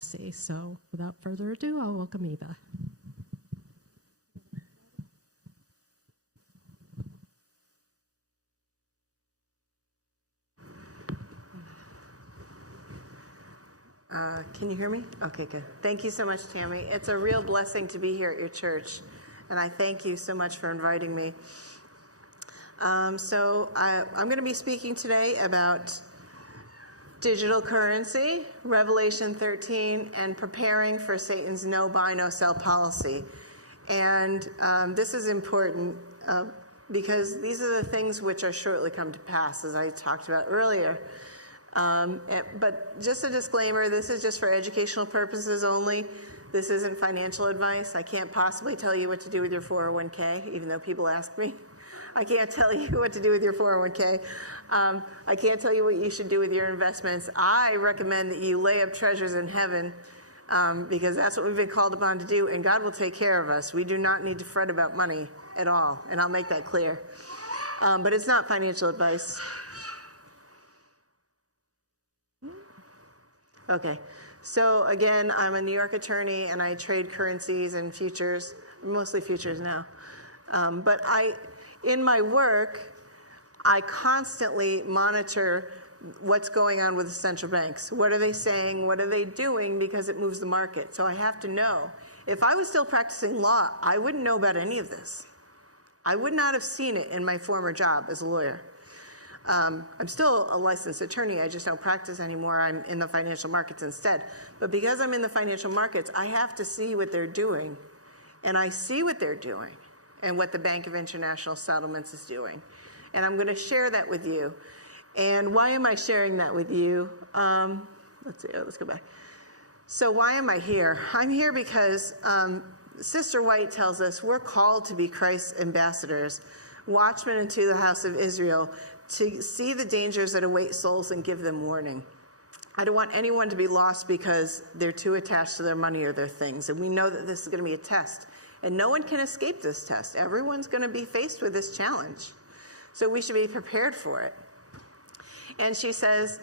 So without further ado, I'll welcome Eva. Can you hear me? Okay, good. Thank you so much, Tammy. It's a real blessing to be here at your church, and I thank you so much for inviting me. I'm going to be speaking today about digital currency, Revelation 13, and preparing for Satan's no buy, no sell policy. And this is important because these are the things which are shortly come to pass, as I talked about earlier. But just a disclaimer, this is just for educational purposes only. This isn't financial advice. I can't possibly tell you what to do with your 401k, even though people ask me. I can't tell you what to do with your 401k. I can't tell you what you should do with your investments. I recommend that you lay up treasures in heaven because that's what we've been called upon to do, and God will take care of us. We do not need to fret about money at all, and I'll make that clear. But it's not financial advice. Okay, so again, I'm a New York attorney and I trade currencies and futures, mostly futures now. But in my work, I constantly monitor what's going on with the central banks. What are they saying? What are they doing? Because it moves the market. So I have to know. If I was still practicing law, I wouldn't know about any of this. I would not have seen it in my former job as a lawyer. I'm still a licensed attorney. I just don't practice anymore. I'm in the financial markets instead. But because I'm in the financial markets, I have to see what they're doing. And I see what they're doing and what the Bank of International Settlements is doing. And I'm going to share that with you. And why am I sharing that with you? Let's go back. So why am I here? I'm here because Sister White tells us we're called to be Christ's ambassadors, watchmen into the house of Israel, to see the dangers that await souls and give them warning. I don't want anyone to be lost because they're too attached to their money or their things. And we know that this is going to be a test. And no one can escape this test. Everyone's going to be faced with this challenge. So we should be prepared for it. And she says,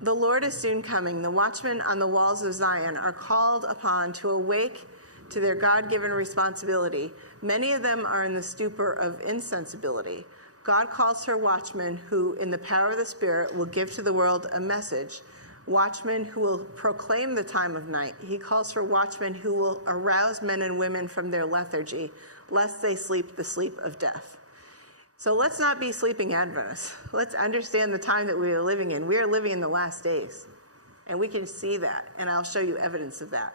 the Lord is soon coming. The watchmen on the walls of Zion are called upon to awake to their God-given responsibility. Many of them are in the stupor of insensibility. God calls her watchmen who, in the power of the Spirit, will give to the world a message. Watchmen who will proclaim the time of night. He calls for watchmen who will arouse men and women from their lethargy, lest they sleep the sleep of death. So let's not be sleeping Adventists. Let's understand the time that we are living in. We are living in the last days, and we can see that, and I'll show you evidence of that.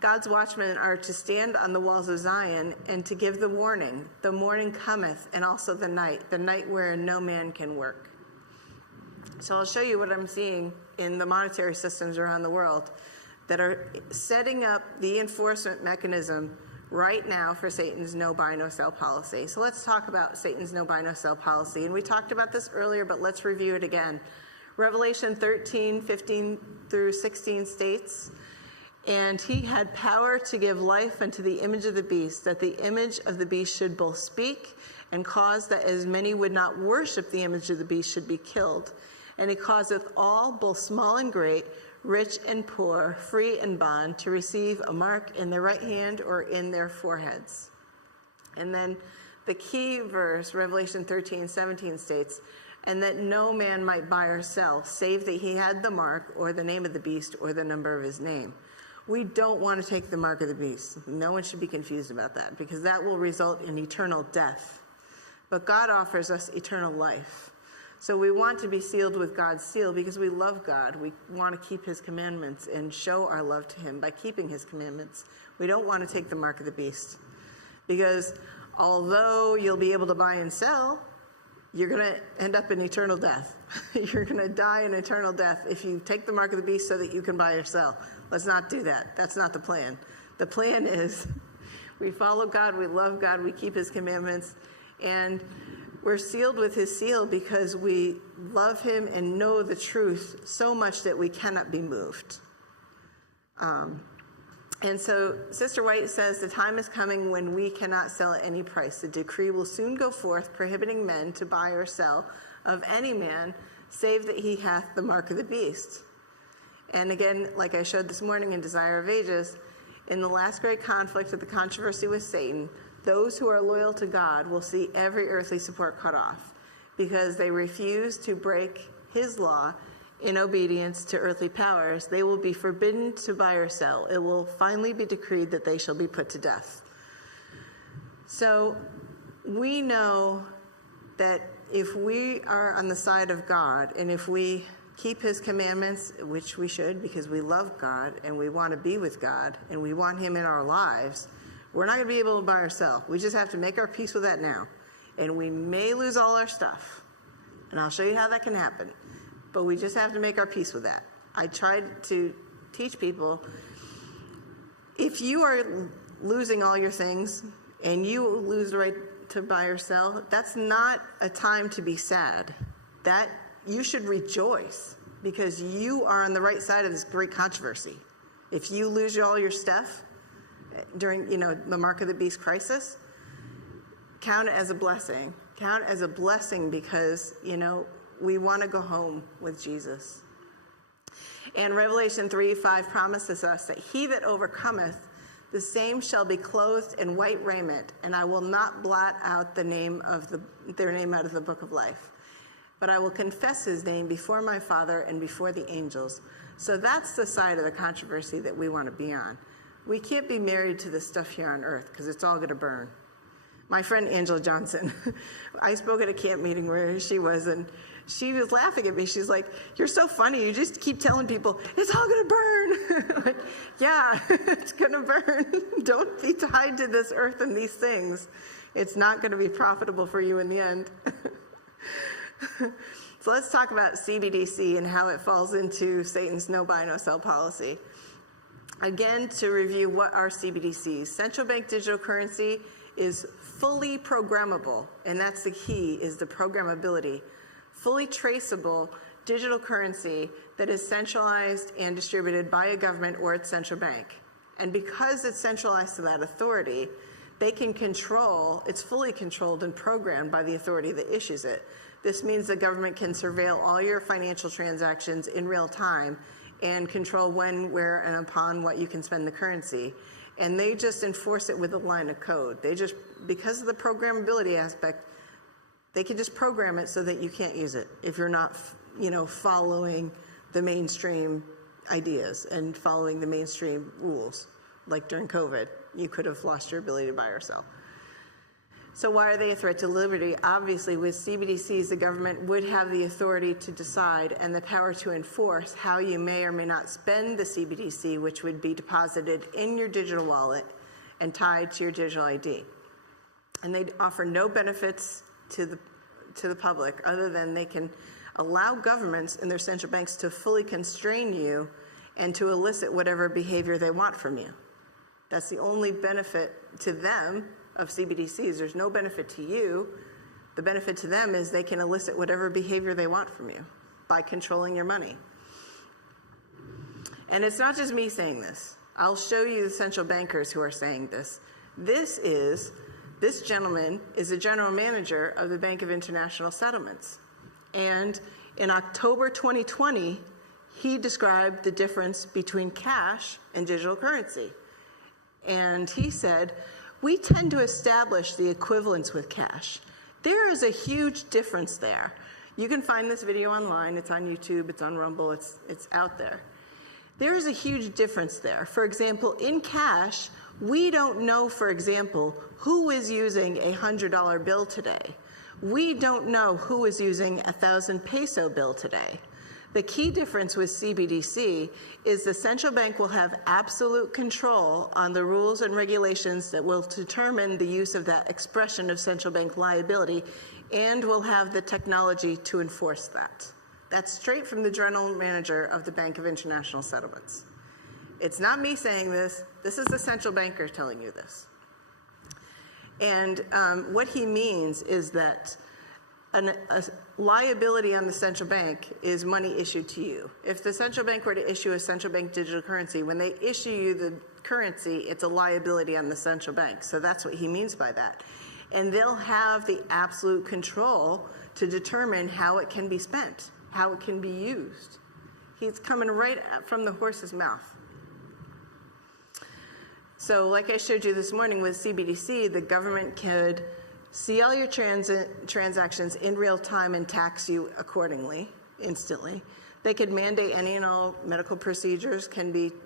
God's watchmen are to stand on the walls of Zion and to give the warning. The morning cometh, and also the night wherein no man can work. So I'll show you what I'm seeing in the monetary systems around the world that are setting up the enforcement mechanism right now for Satan's no buy, no sell policy. So let's talk about Satan's no buy, no sell policy. And we talked about this earlier, but let's review it again. Revelation 13, 15 through 16 states, and he had power to give life unto the image of the beast, that the image of the beast should both speak and cause that as many would not worship the image of the beast should be killed. And he causeth all, both small and great, rich and poor, free and bond, to receive a mark in their right hand or in their foreheads. And then the key verse, Revelation 13, 17 states, and that no man might buy or sell, save that he had the mark or the name of the beast or the number of his name. We don't want to take the mark of the beast. No one should be confused about that, because that will result in eternal death. But God offers us eternal life. So we want to be sealed with God's seal because we love God. We want to keep his commandments and show our love to him by keeping his commandments. We don't want to take the mark of the beast, because although you'll be able to buy and sell, you're going to end up in eternal death. You're going to die in eternal death if you take the mark of the beast so that you can buy or sell. Let's not do that. That's not the plan. The plan is we follow God, we love God, we keep his commandments, and we're sealed with his seal because we love him and know the truth so much that we cannot be moved. And so Sister White says the time is coming when we cannot sell at any price. The decree will soon go forth prohibiting men to buy or sell of any man, save that he hath the mark of the beast. And again, like I showed this morning in Desire of Ages, in the last great conflict of the controversy with Satan, those who are loyal to God will see every earthly support cut off because they refuse to break his law in obedience to earthly powers. They will be forbidden to buy or sell. It will finally be decreed that they shall be put to death. So we know that if we are on the side of God and if we keep his commandments, which we should because we love God and we want to be with God and we want him in our lives, we're not going to be able to buy or sell. We just have to make our peace with that now. And we may lose all our stuff. And I'll show you how that can happen. But we just have to make our peace with that. I tried to teach people, if you are losing all your things and you lose the right to buy or sell, that's not a time to be sad. That you should rejoice because you are on the right side of this great controversy. If you lose all your stuff during, the mark of the beast crisis, count it as a blessing. Count it as a blessing because, we want to go home with Jesus. And Revelation 3:5 promises us that he that overcometh, the same shall be clothed in white raiment, and I will not blot out their name out of the book of life. But I will confess his name before my Father and before the angels. So that's the side of the controversy that we want to be on. We can't be married to this stuff here on earth because it's all going to burn. My friend Angela Johnson, I spoke at a camp meeting where she was, and she was laughing at me. She's like, "You're so funny. You just keep telling people, it's all going to burn." Like, yeah, it's going to burn. Don't be tied to this earth and these things. It's not going to be profitable for you in the end. So let's talk about CBDC and how it falls into Satan's no buy, no sell policy. Again, to review, what are CBDCs? Central bank digital currency is fully programmable, and that's the key, is the programmability. Fully traceable digital currency that is centralized and distributed by a government or its central bank. And because it's centralized to that authority, they can control, it's fully controlled and programmed by the authority that issues it. This means the government can surveil all your financial transactions in real time and control when, where, and upon what you can spend the currency. And they just enforce it with a line of code. Because of the programmability aspect, they can just program it so that you can't use it if you're not, following the mainstream ideas and following the mainstream rules. Like during COVID, you could have lost your ability to buy or sell. So why are they a threat to liberty? Obviously, with CBDCs, the government would have the authority to decide and the power to enforce how you may or may not spend the CBDC, which would be deposited in your digital wallet and tied to your digital ID. And they offer no benefits to the public other than they can allow governments and their central banks to fully constrain you and to elicit whatever behavior they want from you. That's the only benefit to them of CBDCs. There's no benefit to you. The benefit to them is they can elicit whatever behavior they want from you by controlling your money. And it's not just me saying this. I'll show you the central bankers who are saying this. This gentleman is the general manager of the Bank of International Settlements. And in October 2020, he described the difference between cash and digital currency. And he said, we tend to establish the equivalence with cash. There is a huge difference there. You can find this video online. It's on YouTube. It's on Rumble. It's out there. There is a huge difference there. For example, in cash, we don't know, for example, who is using a $100 bill today. We don't know who is using a 1,000 peso bill today. The key difference with CBDC is the central bank will have absolute control on the rules and regulations that will determine the use of that expression of central bank liability and will have the technology to enforce that. That's straight from the general manager of the Bank of International Settlements. It's not me saying this. This is the central banker telling you this. And what he means is that a liability on the central bank is money issued to you. If the central bank were to issue a central bank digital currency, when they issue you the currency, it's a liability on the central bank. So that's what he means by that. And they'll have the absolute control to determine how it can be spent, how it can be used. He's coming right from the horse's mouth. So like I showed you this morning with CBDC, the government could see all your transactions in real time and tax you accordingly, instantly. They could mandate any and all medical procedures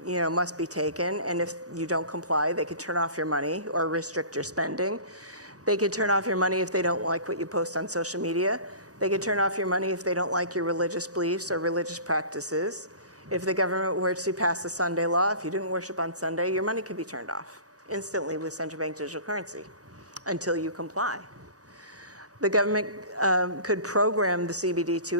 must be taken, and if you don't comply, they could turn off your money or restrict your spending. They could turn off your money if they don't like what you post on social media. They could turn off your money if they don't like your religious beliefs or religious practices. If the government were to pass the Sunday law, if you didn't worship on Sunday, your money could be turned off instantly with central bank digital currency until you comply. The government could program the CBDC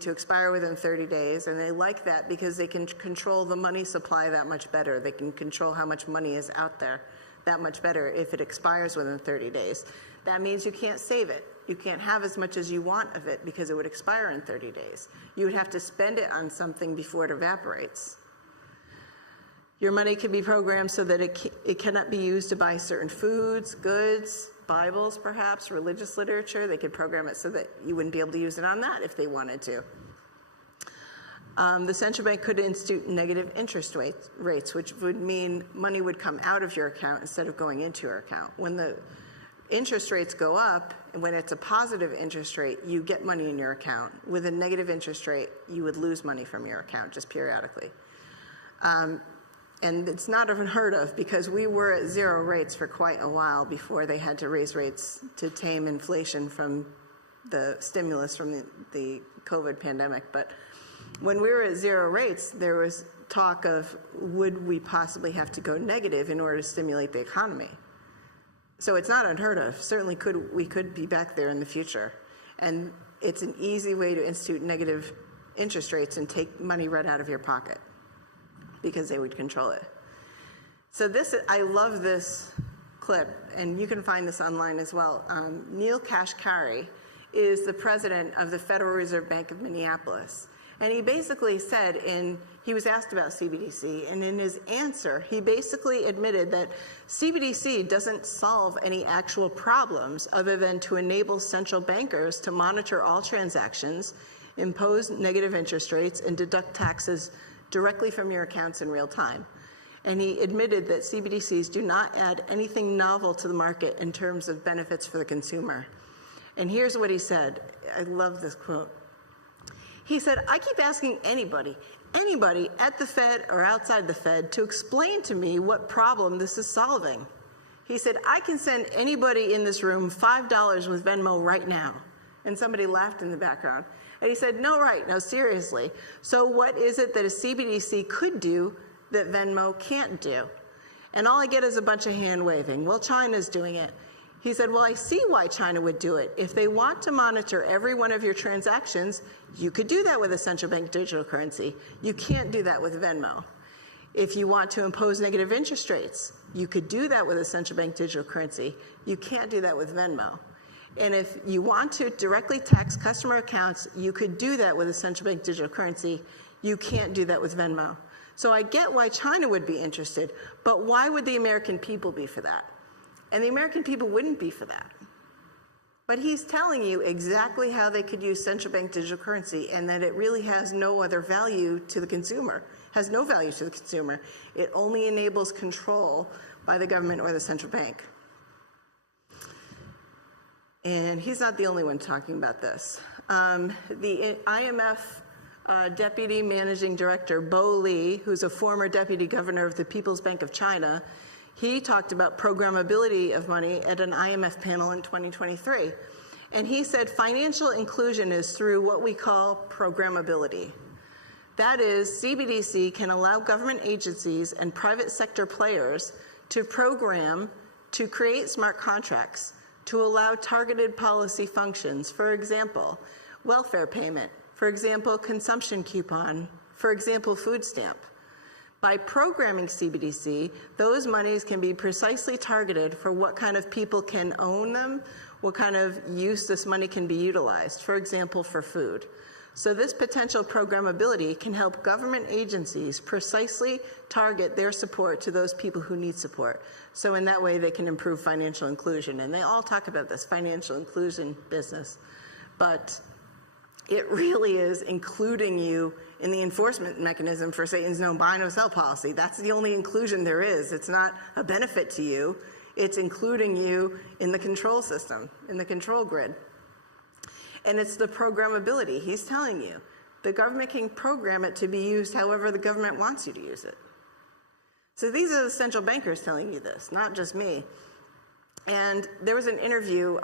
to expire within 30 days, and they like that because they can control the money supply that much better. They can control how much money is out there that much better if it expires within 30 days. That means you can't save it. You can't have as much as you want of it because it would expire in 30 days. You would have to spend it on something before it evaporates. Your money can be programmed so that it cannot be used to buy certain foods, goods, Bibles perhaps, religious literature. They could program it so that you wouldn't be able to use it on that if they wanted to. The central bank could institute negative interest rates, which would mean money would come out of your account instead of going into your account. When the interest rates go up, and when it's a positive interest rate, you get money in your account. With a negative interest rate, you would lose money from your account just periodically. And it's not unheard of because we were at zero rates for quite a while before they had to raise rates to tame inflation from the stimulus from the COVID pandemic. But when we were at zero rates, there was talk of would we possibly have to go negative in order to stimulate the economy. So it's not unheard of. Certainly we could be back there in the future. And it's an easy way to institute negative interest rates and take money right out of your pocket because they would control it. So I love this clip, and you can find this online as well. Neil Kashkari is the president of the Federal Reserve Bank of Minneapolis. And he basically said he was asked about CBDC, and in his answer, he basically admitted that CBDC doesn't solve any actual problems other than to enable central bankers to monitor all transactions, impose negative interest rates, and deduct taxes directly from your accounts in real time. And he admitted that CBDCs do not add anything novel to the market in terms of benefits for the consumer. And here's what he said. I love this quote. He said, I keep asking anybody at the Fed or outside the Fed to explain to me what problem this is solving. He said, I can send anybody in this room $5 with Venmo right now. And somebody laughed in the background. And he said, no, seriously. So what is it that a CBDC could do that Venmo can't do? And all I get is a bunch of hand waving. Well, China's doing it. He said, well, I see why China would do it. If they want to monitor every one of your transactions, you could do that with a central bank digital currency. You can't do that with Venmo. If you want to impose negative interest rates, you could do that with a central bank digital currency. You can't do that with Venmo. And if you want to directly tax customer accounts, you could do that with a central bank digital currency. You can't do that with Venmo. So I get why China would be interested, but why would the American people be for that? And the American people wouldn't be for that. But he's telling you exactly how they could use central bank digital currency and that it really has no other value to the consumer, has no value to the consumer. It only enables control by the government or the central bank. And he's not the only one talking about this. The IMF Deputy Managing Director, Bo Li, who's a former Deputy Governor of the People's Bank of China, he talked about programmability of money at an IMF panel in 2023. And he said financial inclusion is through what we call programmability. That is, CBDC can allow government agencies and private sector players to program to create smart contracts to allow targeted policy functions, for example, welfare payment, for example, consumption coupon, for example, food stamp. By programming CBDC, those monies can be precisely targeted for what kind of people can own them, what kind of use this money can be utilized, for example, for food. So this potential programmability can help government agencies precisely target their support to those people who need support. So in that way, they can improve financial inclusion. And they all talk about this financial inclusion business. But It really is including you in the enforcement mechanism for Satan's no buy, no sell policy. That's the only inclusion there is. It's not a benefit to you. It's including you in the control system, in the control grid. And it's the programmability. He's telling you the government can program it to be used however the government wants you to use it. So these are the central bankers telling you this, not just me. And there was an interview.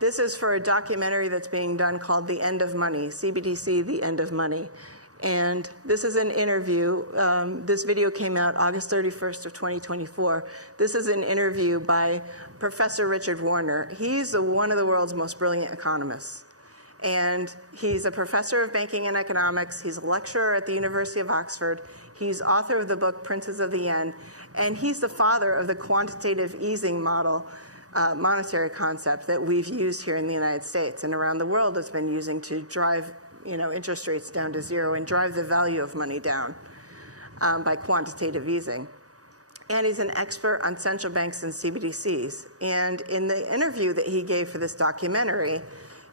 This is for a documentary that's being done called The End of Money, CBDC, The End of Money. And this is an interview. This video came out August 31st of 2024. This is an interview by Professor Richard Warner. He's one of the world's most brilliant economists. And he's a professor of banking and economics. He's a lecturer at the University of Oxford. He's author of the book Princes of the Yen. And he's the father of the quantitative easing model, monetary concept that we've used here in the United States and around the world has been using to drive interest rates down to zero and drive the value of money down by quantitative easing. And he's an expert on central banks and CBDCs. And in the interview that he gave for this documentary,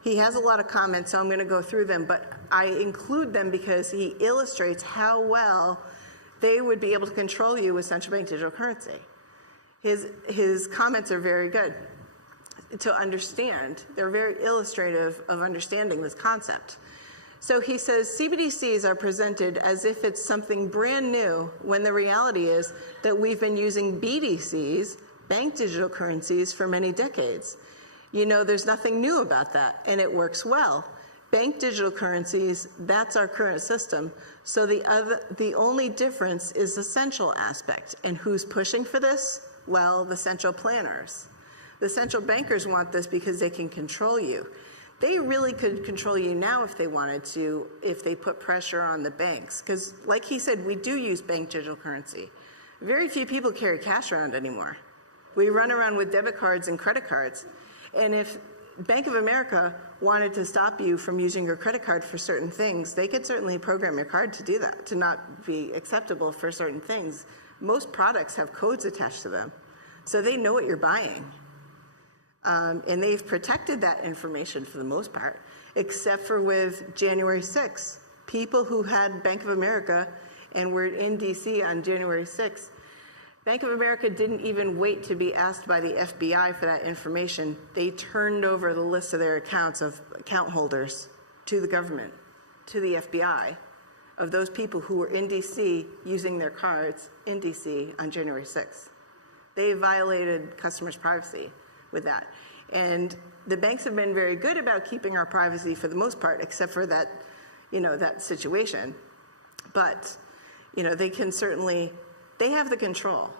he has a lot of comments, so I'm going to go through them, but I include them because he illustrates how well they would be able to control you with central bank digital currency. His comments are very good to understand. They're very illustrative of understanding this concept. So he says CBDCs are presented as if it's something brand new when the reality is that we've been using BDCs, bank digital currencies, for many decades. There's nothing new about that, and it works well. Bank digital currencies, that's our current system. So the only difference is the central aspect. And who's pushing for this? Well, the central planners. The central bankers want this because they can control you. They really could control you now if they wanted to, if they put pressure on the banks. Because like he said, we do use bank digital currency. Very few people carry cash around anymore. We run around with debit cards and credit cards. And if Bank of America wanted to stop you from using your credit card for certain things, they could certainly program your card to do that, to not be acceptable for certain things. Most products have codes attached to them, so they know what you're buying. And they've protected that information for the most part, except for with January 6th. People who had Bank of America and were in DC on January 6th, Bank of America didn't even wait to be asked by the FBI for that information. They turned over the list of their accounts of account holders to the government, to the FBI, of those people who were in DC using their cards in DC on January 6th. They violated customers' privacy with that. And the banks have been very good about keeping our privacy for the most part, except for that, that situation. But, they can certainly, they have the control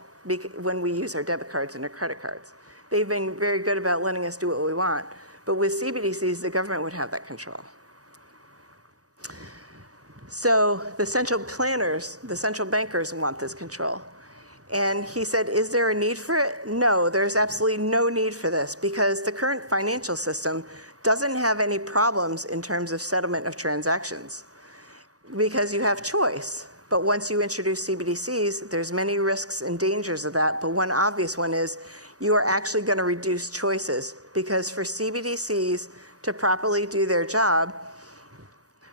when we use our debit cards and our credit cards. They've been very good about letting us do what we want. But with CBDCs, the government would have that control. So the central planners, the central bankers want this control. And he said, is there a need for it? No, there's absolutely no need for this because the current financial system doesn't have any problems in terms of settlement of transactions because you have choice. But once you introduce CBDCs, there's many risks and dangers of that. But one obvious one is you are actually going to reduce choices because for CBDCs to properly do their job,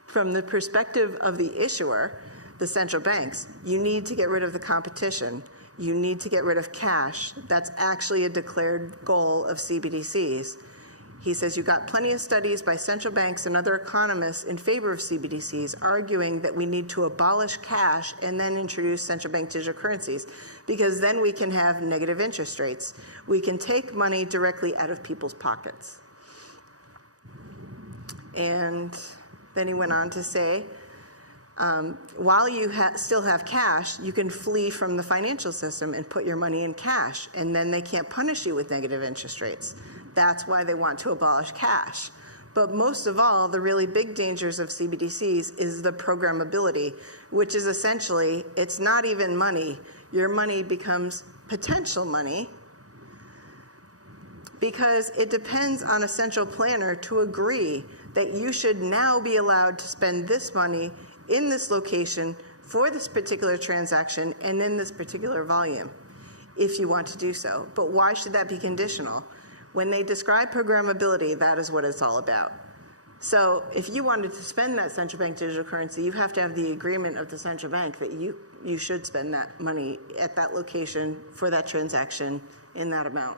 from the perspective of the issuer, the central banks, you need to get rid of the competition. You need to get rid of cash. That's actually a declared goal of CBDCs. He says you've got plenty of studies by central banks and other economists in favor of CBDCs arguing that we need to abolish cash and then introduce central bank digital currencies because then we can have negative interest rates. We can take money directly out of people's pockets. And then he went on to say, while you still have cash, you can flee from the financial system and put your money in cash, and then they can't punish you with negative interest rates. That's why they want to abolish cash. But most of all, the really big dangers of CBDCs is the programmability, which is essentially, it's not even money. Your money becomes potential money because it depends on a central planner to agree that you should now be allowed to spend this money in this location for this particular transaction and in this particular volume, if you want to do so. But why should that be conditional? When they describe programmability, that is what it's all about. So if you wanted to spend that central bank digital currency, you have to have the agreement of the central bank that you should spend that money at that location for that transaction in that amount.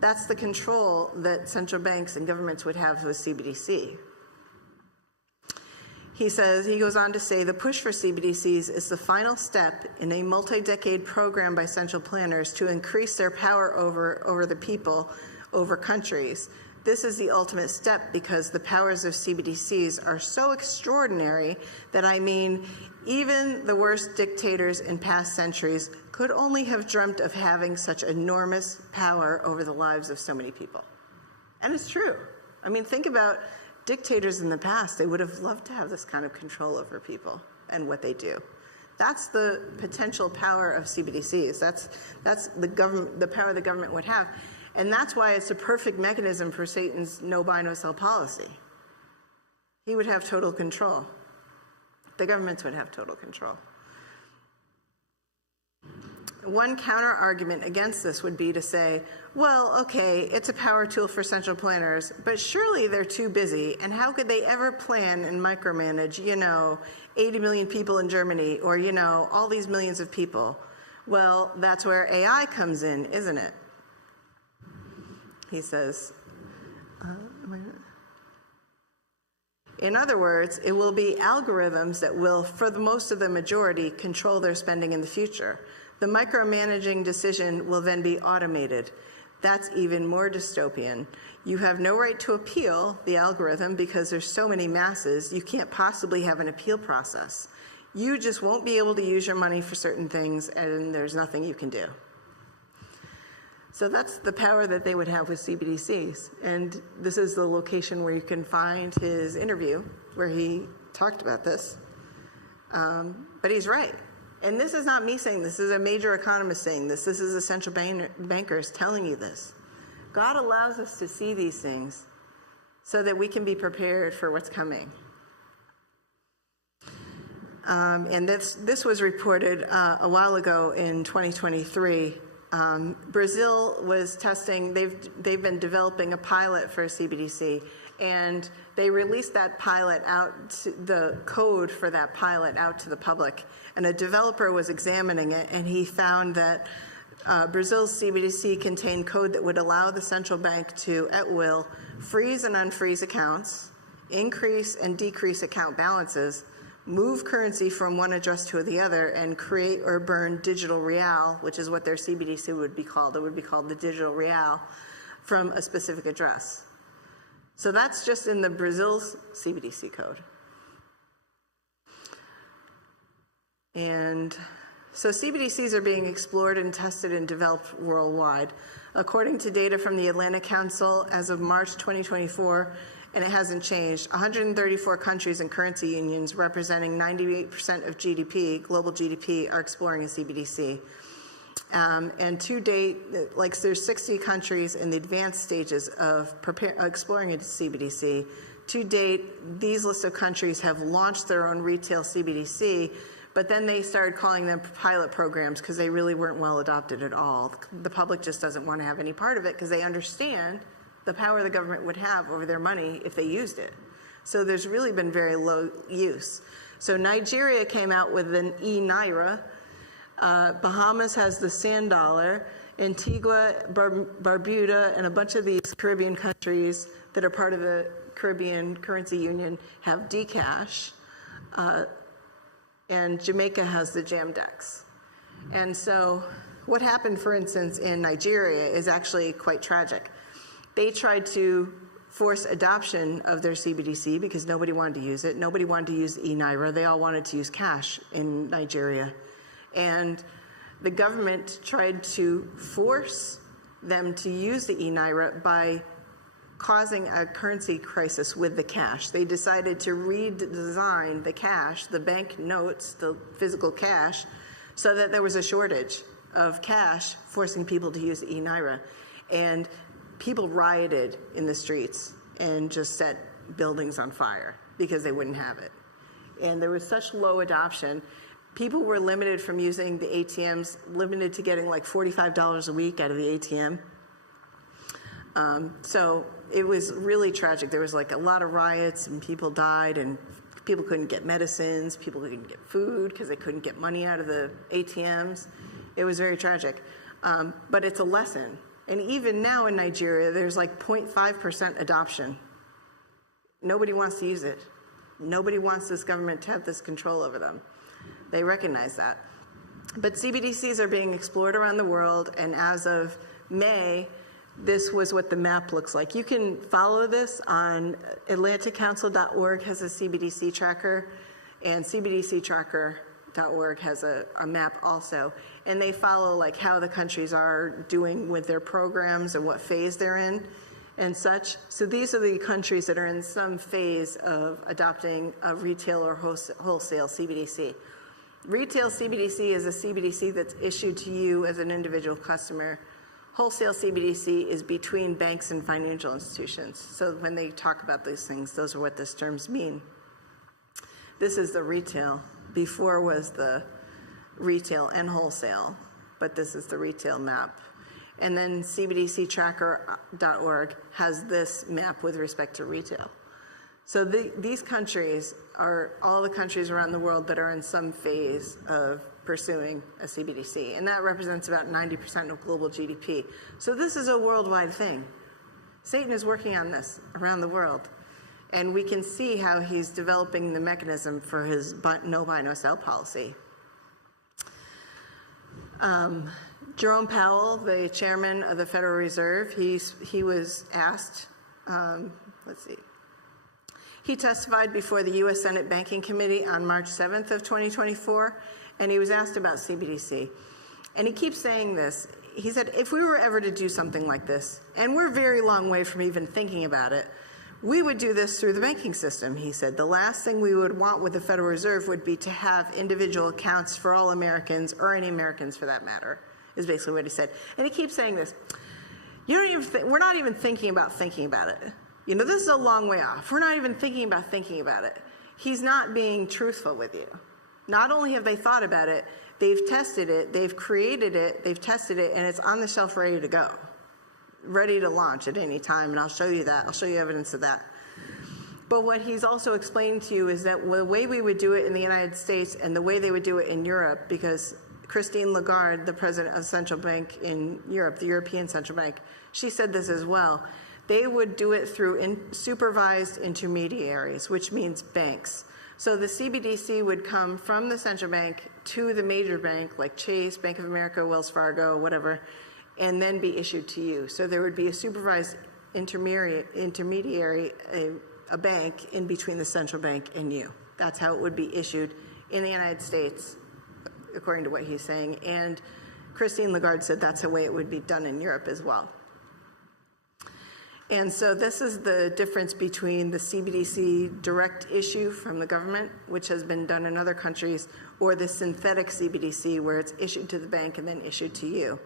That's the control that central banks and governments would have with CBDC. He goes on to say, the push for CBDCs is the final step in a multi-decade program by central planners to increase their power over the people, over countries. This is the ultimate step because the powers of CBDCs are so extraordinary that, I mean, even the worst dictators in past centuries could only have dreamt of having such enormous power over the lives of so many people. And it's true. I mean, think about dictators in the past. They would have loved to have this kind of control over people and what they do. That's the potential power of CBDCs. That's the power the government would have. And that's why it's a perfect mechanism for Satan's no buy, no sell policy. He would have total control. The governments would have total control. One counter argument against this would be to say, well, okay, it's a power tool for central planners, but surely they're too busy, and how could they ever plan and micromanage, 80 million people in Germany, or, all these millions of people? Well, that's where AI comes in, isn't it? He says, in other words, it will be algorithms that will, for the most of the majority, control their spending in the future. The micromanaging decision will then be automated. That's even more dystopian. You have no right to appeal the algorithm because there's so many masses, you can't possibly have an appeal process. You just won't be able to use your money for certain things, and there's nothing you can do. So that's the power that they would have with CBDCs. And this is the location where you can find his interview where he talked about this. But he's right. And this is not me saying this. This is a major economist saying this. This is the central bankers telling you this. God allows us to see these things so that we can be prepared for what's coming. And this was reported a while ago in 2023. Brazil was testing, they've been developing a pilot for a CBDC, and they released that pilot out, the code for that pilot out to the public, and a developer was examining it, and he found that Brazil's CBDC contained code that would allow the central bank to, at will, freeze and unfreeze accounts, increase and decrease account balances, move currency from one address to the other, and create or burn digital real, which is what their CBDC would be called. It would be called the digital real from a specific address. So that's just in the Brazil's CBDC code. And so CBDCs are being explored and tested and developed worldwide. According to data from the Atlantic Council, as of March 2024, and it hasn't changed, 134 countries and currency unions representing 98% of GDP, global GDP, are exploring a CBDC. And to date, there's 60 countries in the advanced stages of exploring a CBDC. To date, these list of countries have launched their own retail CBDC, but then they started calling them pilot programs because they really weren't well adopted at all. The public just doesn't want to have any part of it because they understand the power the government would have over their money if they used it. So there's really been very low use. So Nigeria came out with an e-Naira. Bahamas has the sand dollar. Antigua, Barbuda, and a bunch of these Caribbean countries that are part of the Caribbean Currency Union have Dcash. And Jamaica has the Jamdex. And so what happened, for instance, in Nigeria is actually quite tragic. They tried to force adoption of their CBDC because nobody wanted to use it. Nobody wanted to use e-Naira. They all wanted to use cash in Nigeria. And the government tried to force them to use the e-Naira by causing a currency crisis with the cash. They decided to redesign the cash, the bank notes, the physical cash, so that there was a shortage of cash, forcing people to use e-Naira. And people rioted in the streets and just set buildings on fire because they wouldn't have it. And there was such low adoption. People were limited from using the ATMs, limited to getting like $45 a week out of the ATM. So it was really tragic. There was like a lot of riots and people died and people couldn't get medicines, people couldn't get food because they couldn't get money out of the ATMs. It was very tragic. But it's a lesson. And even now in Nigeria, there's like 0.5% adoption. Nobody wants to use it. Nobody wants this government to have this control over them. They recognize that. But CBDCs are being explored around the world, and as of May, this was what the map looks like. You can follow this on AtlanticCouncil.org has a CBDC tracker, and CBDCtracker.org has a map also. And they follow like how the countries are doing with their programs and what phase they're in and such. So these are the countries that are in some phase of adopting a retail or wholesale CBDC. Retail CBDC is a CBDC that's issued to you as an individual customer. Wholesale CBDC is between banks and financial institutions. So when they talk about these things, those are what these terms mean. This is the retail. Before was the retail and wholesale, but this is the retail map. And then CBDCtracker.org has this map with respect to retail. So these countries are all the countries around the world that are in some phase of pursuing a CBDC, and that represents about 90% of global GDP. So this is a worldwide thing. Satan is working on this around the world, and we can see how he's developing the mechanism for his no buy, no sell policy. Jerome Powell, the chairman of the Federal Reserve, he was asked, he testified before the U.S. Senate Banking Committee on March 7th of 2024, and he was asked about CBDC. And he keeps saying this. He said, if we were ever to do something like this, and we're a very long way from even thinking about it, we would do this through the banking system, he said. The last thing we would want with the Federal Reserve would be to have individual accounts for all Americans, or any Americans for that matter, is basically what he said. And he keeps saying this. We're not even thinking about it. You know, this is a long way off. We're not even thinking about it. He's not being truthful with you. Not only have they thought about it, they've tested it, they've created it, they've tested it, and it's on the shelf ready to go. Ready to launch at any time, and I'll show you that. I'll show you evidence of that. But what he's also explained to you is that the way we would do it in the United States and the way they would do it in Europe, because Christine Lagarde, the president of the central bank in Europe, the European Central Bank, she said this as well. They would do it through supervised intermediaries, which means banks. So the CBDC would come from the central bank to the major bank, like Chase, Bank of America, Wells Fargo, whatever, and then be issued to you. So there would be a supervised intermediary, a bank in between the central bank and you. That's how it would be issued in the United States, according to what he's saying. And Christine Lagarde said that's the way it would be done in Europe as well. And so this is the difference between the CBDC direct issue from the government, which has been done in other countries, or the synthetic CBDC, where it's issued to the bank and then issued to you.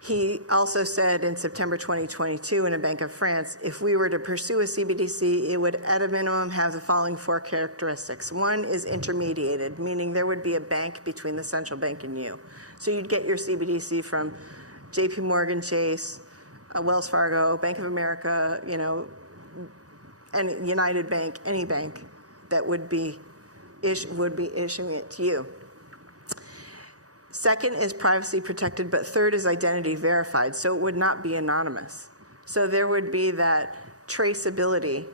He also said in September 2022 in a Bank of France, if we were to pursue a CBDC, it would at a minimum have the following four characteristics. One is intermediated, meaning there would be a bank between the central bank and you. So you'd get your CBDC from JP Morgan Chase, Wells Fargo, Bank of America, you know, and United Bank, any bank that would be issuing it to you. Second is privacy protected, but third is identity verified, so it would not be anonymous. So there would be that traceability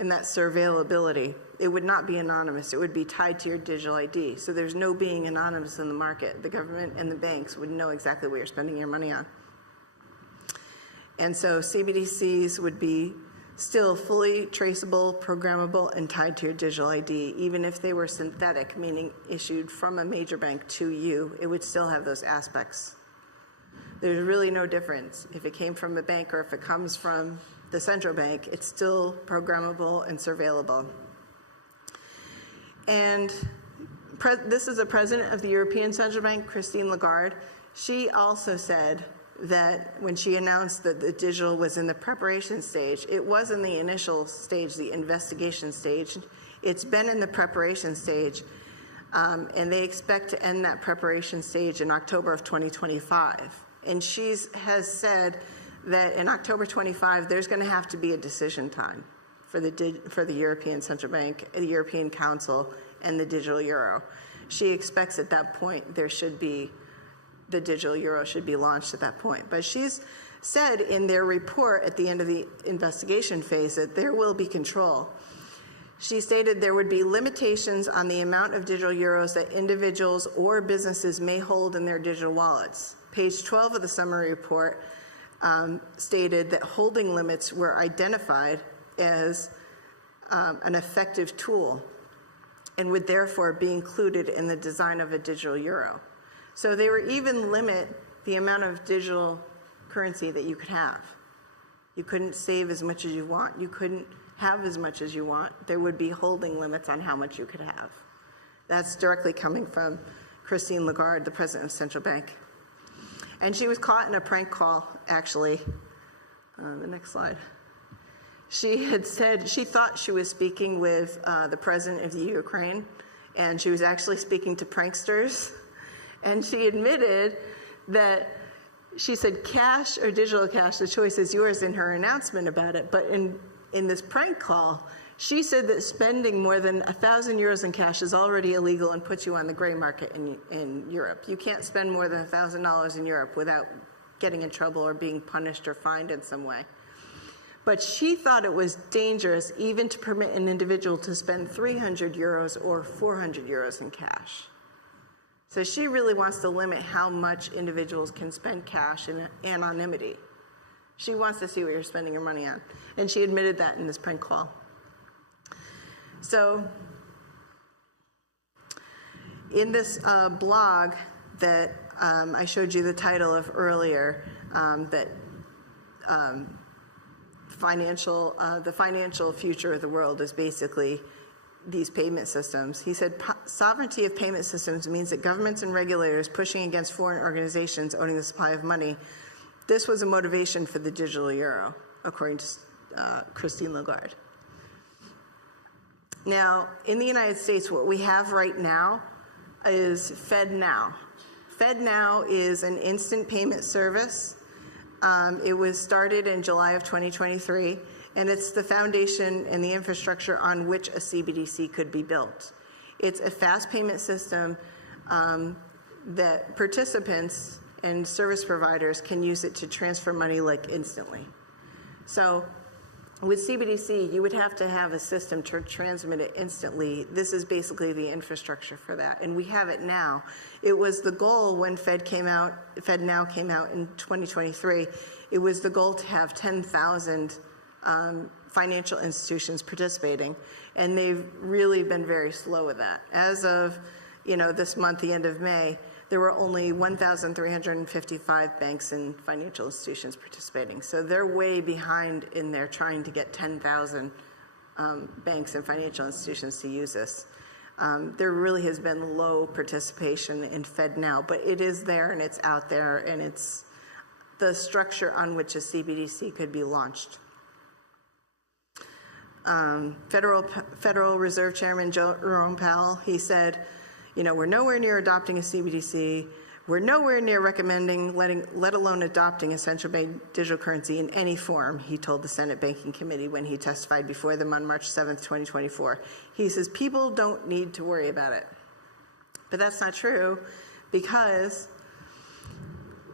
and that surveillability. It would not be anonymous. It would be tied to your digital ID. So there's no being anonymous in the market. The government and the banks would know exactly what you're spending your money on. And so CBDCs would be still fully traceable, programmable, and tied to your digital ID. Even if they were synthetic, meaning issued from a major bank to you, it would still have those aspects. There's really no difference. If it came from a bank or if it comes from the central bank, it's still programmable and surveillable. And this is the president of the European Central Bank, Christine Lagarde. She also said that when she announced that the digital was in the preparation stage, it was in the initial stage, the investigation stage. It's been in the preparation stage, and they expect to end that preparation stage in October of 2025. And she has said that in October 25, there's going to have to be a decision time for the European Central Bank, the European Council, and the digital euro. She expects at that point the digital euro should be launched at that point. But she's said in their report at the end of the investigation phase that there will be control. She stated there would be limitations on the amount of digital euros that individuals or businesses may hold in their digital wallets. Page 12 of the summary report stated that holding limits were identified as an effective tool and would therefore be included in the design of a digital euro. So they would even limit the amount of digital currency that you could have. You couldn't save as much as you want. You couldn't have as much as you want. There would be holding limits on how much you could have. That's directly coming from Christine Lagarde, the president of the central bank. And she was caught in a prank call, actually. The next slide. She had said she thought she was speaking with the president of the Ukraine, and she was actually speaking to pranksters. And she admitted that she said cash or digital cash, the choice is yours in her announcement about it. But in this prank call, she said that spending more than 1,000 euros in cash is already illegal and puts you on the gray market in Europe. You can't spend more than $1,000 in Europe without getting in trouble or being punished or fined in some way. But she thought it was dangerous even to permit an individual to spend 300 euros or 400 euros in cash. So she really wants to limit how much individuals can spend cash in anonymity. She wants to see what you're spending your money on. And she admitted that in this prank call. So in this blog that I showed you the title of earlier, that the financial future of the world is basically these payment systems. He said, sovereignty of payment systems means that governments and regulators pushing against foreign organizations owning the supply of money. This was a motivation for the digital euro, according to Christine Lagarde. Now, in the United States, what we have right now is FedNow. FedNow is an instant payment service. It was started in July of 2023, and it's the foundation and the infrastructure on which a CBDC could be built. It's a fast payment system that participants and service providers can use it to transfer money like instantly. So with CBDC, you would have to have a system to transmit it instantly. This is basically the infrastructure for that, and we have it now. It was the goal when FedNow came out in 2023. It was the goal to have 10,000 financial institutions participating, and they've really been very slow with that. As of this month, the end of May, there were only 1,355 banks and financial institutions participating. So they're way behind in there trying to get 10,000 banks and financial institutions to use this. There really has been low participation in FedNow, but it is there and it's out there, and it's the structure on which a CBDC could be launched. Federal Reserve Chairman Jerome Powell, he said, we're nowhere near adopting a CBDC. We're nowhere near recommending, let alone adopting a central bank digital currency in any form, he told the Senate Banking Committee when he testified before them on March 7th, 2024. He says, people don't need to worry about it. But that's not true, because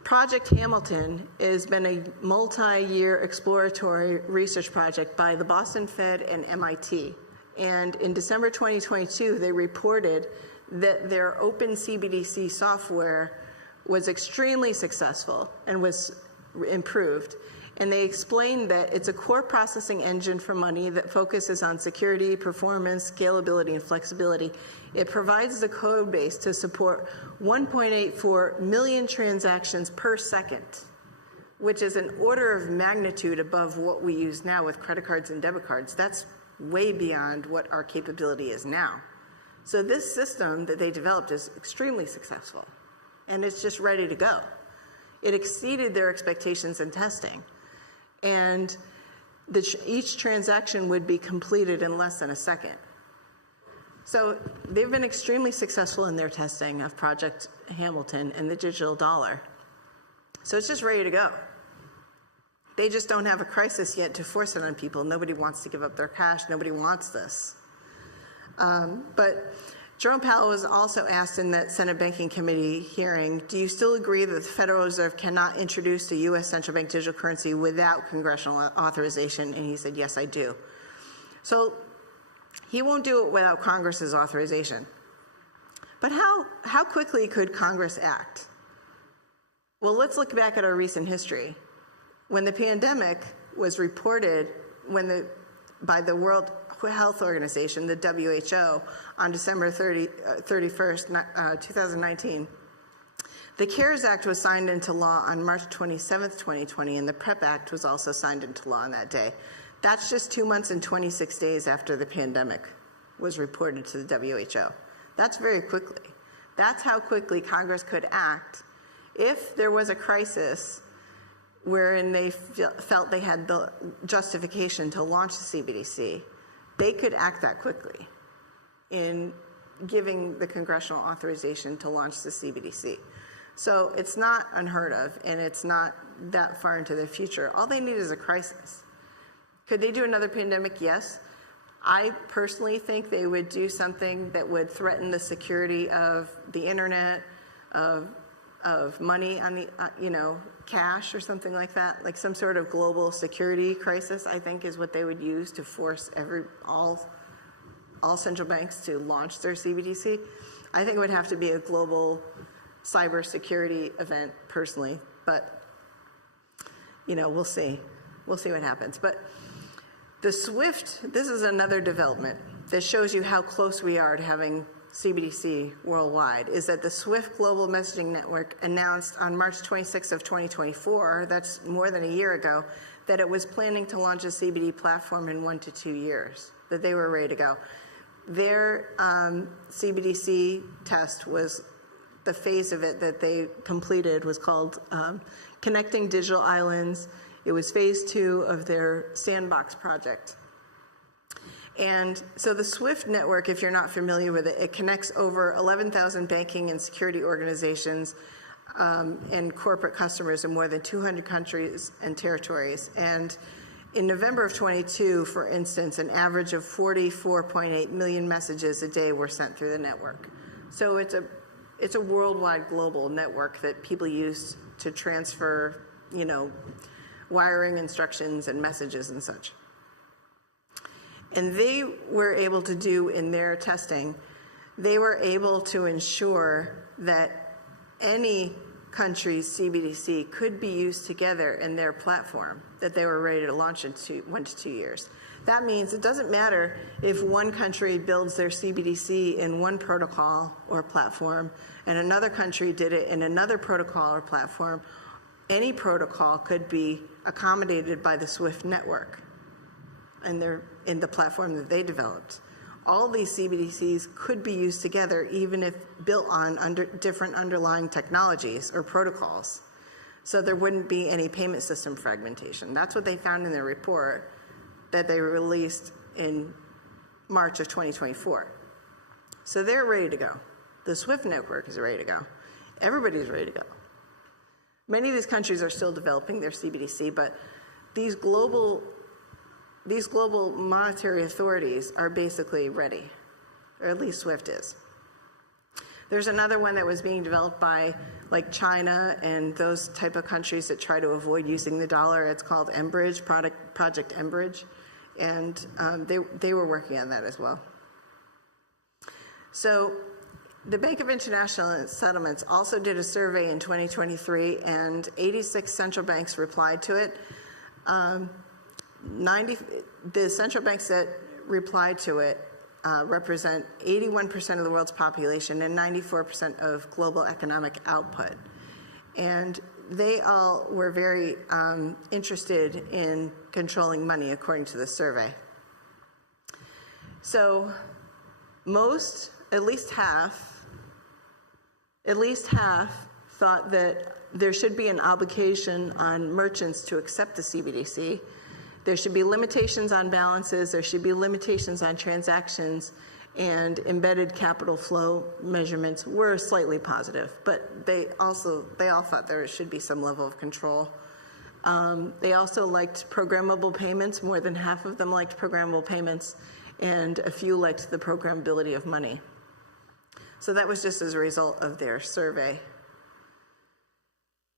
Project Hamilton has been a multi-year exploratory research project by the Boston Fed and MIT. And in December 2022, they reported that their open CBDC software was extremely successful and was improved. And they explained that it's a core processing engine for money that focuses on security, performance, scalability, and flexibility. It provides the code base to support 1.84 million transactions per second, which is an order of magnitude above what we use now with credit cards and debit cards. That's way beyond what our capability is now. So this system that they developed is extremely successful, and it's just ready to go. It exceeded their expectations in testing, and each transaction would be completed in less than a second. So they've been extremely successful in their testing of Project Hamilton and the digital dollar. So it's just ready to go. They just don't have a crisis yet to force it on people. Nobody wants to give up their cash. Nobody wants this. But Jerome Powell was also asked in that Senate Banking Committee hearing, do you still agree that the Federal Reserve cannot introduce a U.S. central bank digital currency without congressional authorization? And he said, yes, I do. So he won't do it without Congress's authorization. But how quickly could Congress act? Well, let's look back at our recent history. When the pandemic was reported by the World Health Organization, the WHO, on December 31st, 2019, the CARES Act was signed into law on March 27th, 2020, and the PrEP Act was also signed into law on that day. That's just 2 months and 26 days after the pandemic was reported to the WHO. That's very quickly. That's how quickly Congress could act if there was a crisis wherein they felt they had the justification to launch the CBDC. They could act that quickly in giving the congressional authorization to launch the CBDC. So it's not unheard of, and it's not that far into the future. All they need is a crisis. Could they do another pandemic? Yes. I personally think they would do something that would threaten the security of the internet, of money on the, cash or something like that, like some sort of global security crisis, I think is what they would use to force all central banks to launch their CBDC. I think it would have to be a global cybersecurity event personally, but we'll see. We'll see what happens. But the SWIFT, this is another development that shows you how close we are to having CBDC worldwide, is that the SWIFT Global Messaging Network announced on March 26th of 2024, that's more than a year ago, that it was planning to launch a CBD platform in 1 to 2 years, that they were ready to go. Their CBDC test was, the phase of it that they completed was called Connecting Digital Islands. It was phase 2 of their sandbox project. And so the SWIFT network, if you're not familiar with it, it connects over 11,000 banking and security organizations and corporate customers in more than 200 countries and territories. And in November of 22, for instance, an average of 44.8 million messages a day were sent through the network. So it's a worldwide global network that people use to transfer, wiring instructions and messages and such. And they were able to do in their testing, they were able to ensure that any country's CBDC could be used together in their platform that they were ready to launch in 1 to 2 years. That means it doesn't matter if one country builds their CBDC in one protocol or platform and another country did it in another protocol or platform. Any protocol could be accommodated by the SWIFT network in the platform that they developed. All these CBDCs could be used together even if built on different underlying technologies or protocols. So there wouldn't be any payment system fragmentation. That's what they found in their report that they released in March of 2024. So they're ready to go. The SWIFT network is ready to go. Everybody's ready to go. Many of these countries are still developing their CBDC, but these global monetary authorities are basically ready, or at least SWIFT is. There's another one that was being developed by like China and those type of countries that try to avoid using the dollar. It's called Enbridge, Project Enbridge, and they were working on that as well. So the Bank of International Settlements also did a survey in 2023, and 86 central banks replied to it. The central banks that replied to it represent 81% of the world's population and 94% of global economic output. And they all were very interested in controlling money, according to the survey. So most, at least half thought that there should be an obligation on merchants to accept the CBDC. There should be limitations on balances, there should be limitations on transactions, and embedded capital flow measurements were slightly positive, but they all thought there should be some level of control They also liked programmable payments. More than half of them liked programmable payments, and a few liked the programmability of money. So that was just as a result of their survey.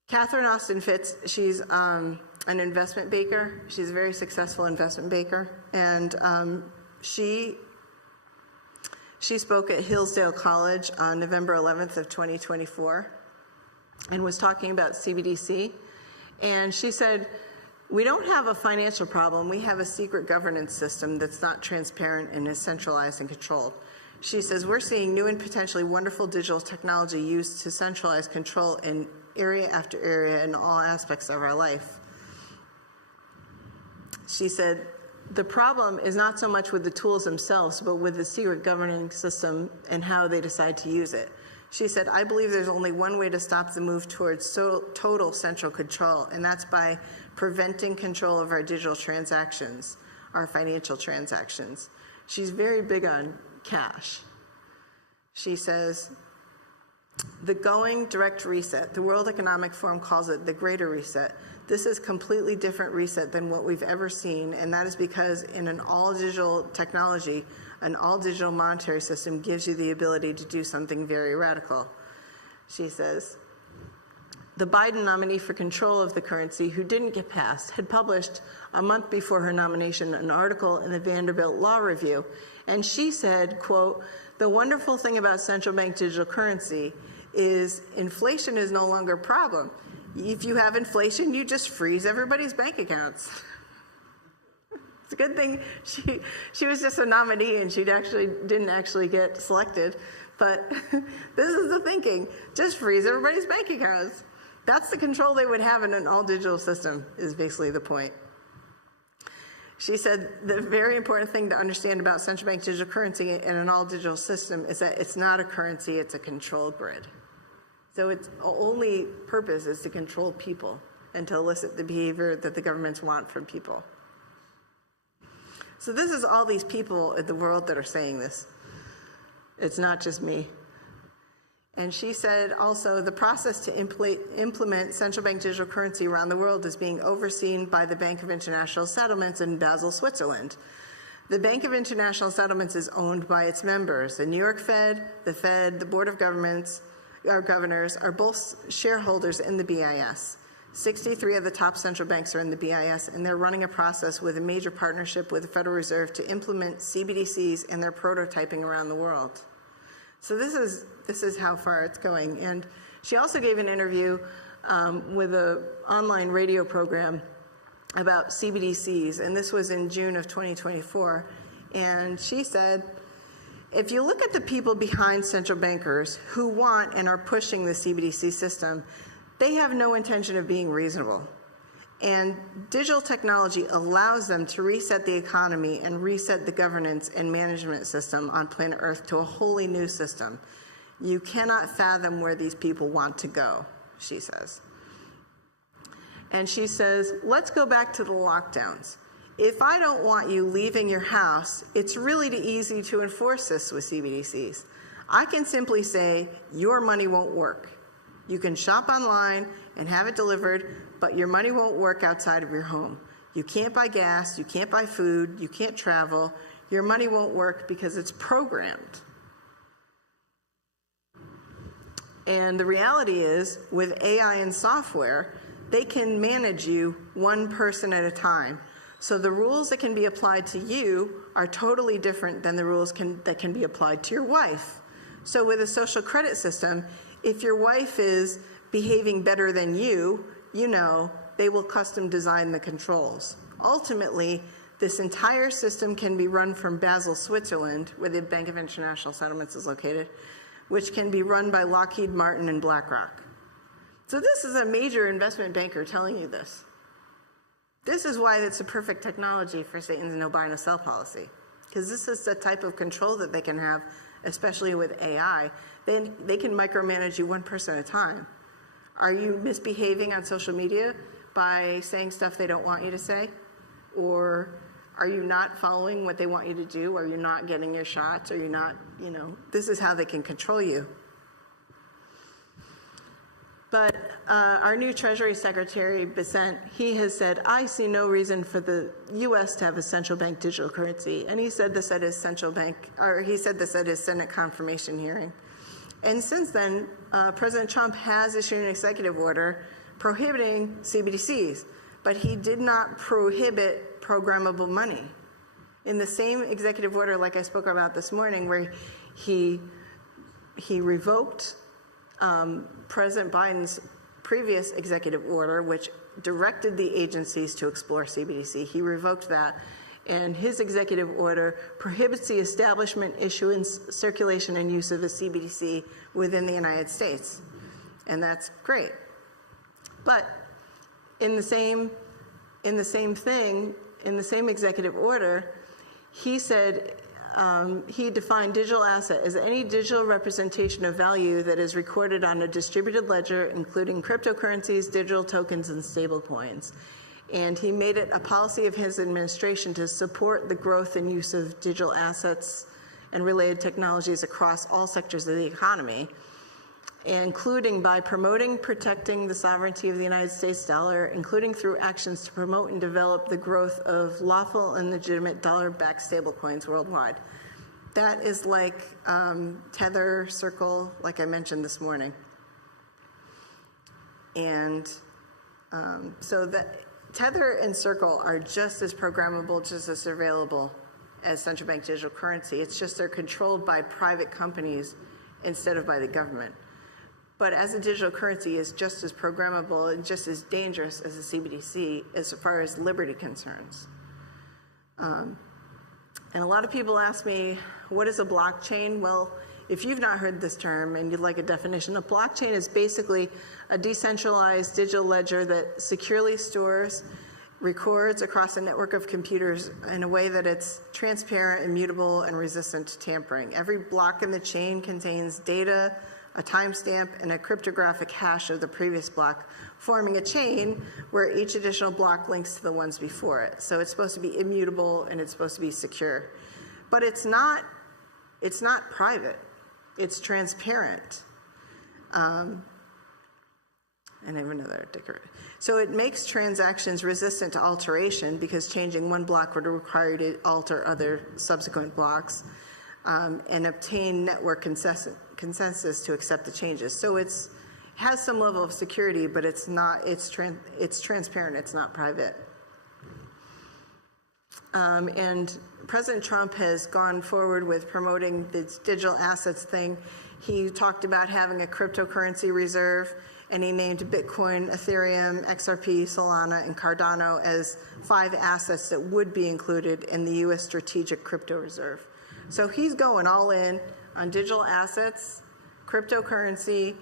Catherine Austin Fitz, she's an investment banker. She's a very successful investment banker, and she spoke at Hillsdale College on November 11th of 2024 and was talking about CBDC. And she said, we don't have a financial problem. We have a secret governance system that's not transparent and is centralized and controlled. She says, we're seeing new and potentially wonderful digital technology used to centralize control in area after area in all aspects of our life. She said, the problem is not so much with the tools themselves, but with the secret governing system and how they decide to use it. She said, I believe there's only one way to stop the move towards total central control, and that's by preventing control of our digital transactions, our financial transactions. She's very big on cash. She says, the going direct reset, the World Economic Forum calls it the greater reset. This is completely different reset than what we've ever seen, and that is because in an all-digital technology, an all-digital monetary system gives you the ability to do something very radical. She says, the Biden nominee for control of the currency, who didn't get passed, had published a month before her nomination an article in the Vanderbilt Law Review, and she said, quote, the wonderful thing about central bank digital currency is inflation is no longer a problem. If you have inflation, you just freeze everybody's bank accounts. It's a good thing she was just a nominee and she didn't actually get selected. But this is the thinking. Just freeze everybody's bank accounts. That's the control they would have in an all-digital system, is basically the point. She said the very important thing to understand about central bank digital currency in an all-digital system is that it's not a currency, it's a control grid. So its only purpose is to control people and to elicit the behavior that the governments want from people. So this is all these people in the world that are saying this. It's not just me. And she said also the process to implement central bank digital currency around the world is being overseen by the Bank of International Settlements in Basel, Switzerland. The Bank of International Settlements is owned by its members. The New York Fed, the Board of Governors are both shareholders in the BIS. 63 of the top central banks are in the BIS, and they're running a process with a major partnership with the Federal Reserve to implement CBDCs, and they're prototyping around the world. So this is how far it's going. And she also gave an interview with an online radio program about CBDCs, and this was in June of 2024. And she said, if you look at the people behind central bankers who want and are pushing the CBDC system, they have no intention of being reasonable. And digital technology allows them to reset the economy and reset the governance and management system on planet Earth to a wholly new system. You cannot fathom where these people want to go, she says. And she says, let's go back to the lockdowns. If I don't want you leaving your house, it's really easy to enforce this with CBDCs. I can simply say, your money won't work. You can shop online and have it delivered, but your money won't work outside of your home. You can't buy gas, you can't buy food, you can't travel. Your money won't work because it's programmed. And the reality is, with AI and software, they can manage you one person at a time. So the rules that can be applied to you are totally different than the rules that can be applied to your wife. So with a social credit system, if your wife is behaving better than you, they will custom design the controls. Ultimately, this entire system can be run from Basel, Switzerland, where the Bank of International Settlements is located, which can be run by Lockheed Martin and BlackRock. So this is a major investment banker telling you this. This is why it's a perfect technology for Satan's no buy, no sell policy, because this is the type of control that they can have, especially with AI. They can micromanage you one person at a time. Are you misbehaving on social media by saying stuff they don't want you to say? Or are you not following what they want you to do? Are you not getting your shots? Are you not, this is how they can control you. But our new Treasury Secretary, Bessent, he has said, I see no reason for the U.S. to have a central bank digital currency. And he said this at his Senate confirmation hearing. And since then, President Trump has issued an executive order prohibiting CBDCs, but he did not prohibit programmable money. In the same executive order, like I spoke about this morning, where he revoked President Biden's previous executive order, which directed the agencies to explore CBDC. He revoked that, and his executive order prohibits the establishment, issuance, circulation, and use of a CBDC within the United States, and that's great. But in the same executive order, he said he defined digital asset as any digital representation of value that is recorded on a distributed ledger, including cryptocurrencies, digital tokens, and stablecoins. And he made it a policy of his administration to support the growth and use of digital assets and related technologies across all sectors of the economy, including by promoting, protecting the sovereignty of the United States dollar, including through actions to promote and develop the growth of lawful and legitimate dollar-backed stablecoins worldwide. That is like Tether, Circle, like I mentioned this morning. And so that Tether and Circle are just as programmable, just as available as central bank digital currency. It's just they're controlled by private companies instead of by the government. But as a digital currency is just as programmable and just as dangerous as a CBDC as far as liberty concerns. And a lot of people ask me, what is a blockchain? Well, if you've not heard this term and you'd like a definition, a blockchain is basically a decentralized digital ledger that securely stores, records across a network of computers in a way that it's transparent, immutable, and resistant to tampering. Every block in the chain contains data, a timestamp, and a cryptographic hash of the previous block, forming a chain where each additional block links to the ones before it. So it's supposed to be immutable and it's supposed to be secure. But it's not private. It's transparent. And I have another ticker. So it makes transactions resistant to alteration because changing one block would require you to alter other subsequent blocks and obtain network consensus to accept the changes. So it has some level of security, but it's transparent, it's not private. And President Trump has gone forward with promoting this digital assets thing. He talked about having a cryptocurrency reserve, and he named Bitcoin, Ethereum, XRP, Solana, and Cardano as 5 assets that would be included in the U.S. Strategic Crypto Reserve. So he's going all in on digital assets, cryptocurrency,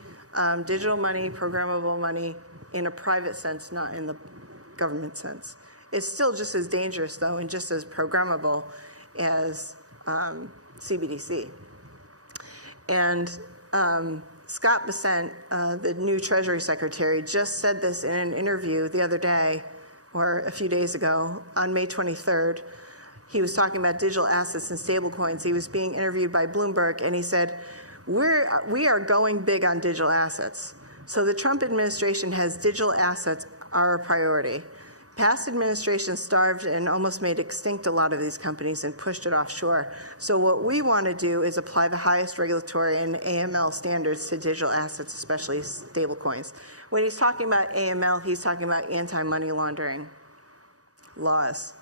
digital money, programmable money in a private sense, not in the government sense. It's still just as dangerous, though, and just as programmable as CBDC. And Scott Bessent, the new Treasury Secretary, just said this in an interview the other day, or a few days ago, on May 23rd. He was talking about digital assets and stablecoins. He was being interviewed by Bloomberg, and he said, we are going big on digital assets. So the Trump administration has digital assets are a priority. Past administrations starved and almost made extinct a lot of these companies and pushed it offshore. So what we want to do is apply the highest regulatory and AML standards to digital assets, especially stablecoins. When he's talking about AML, he's talking about anti-money laundering laws.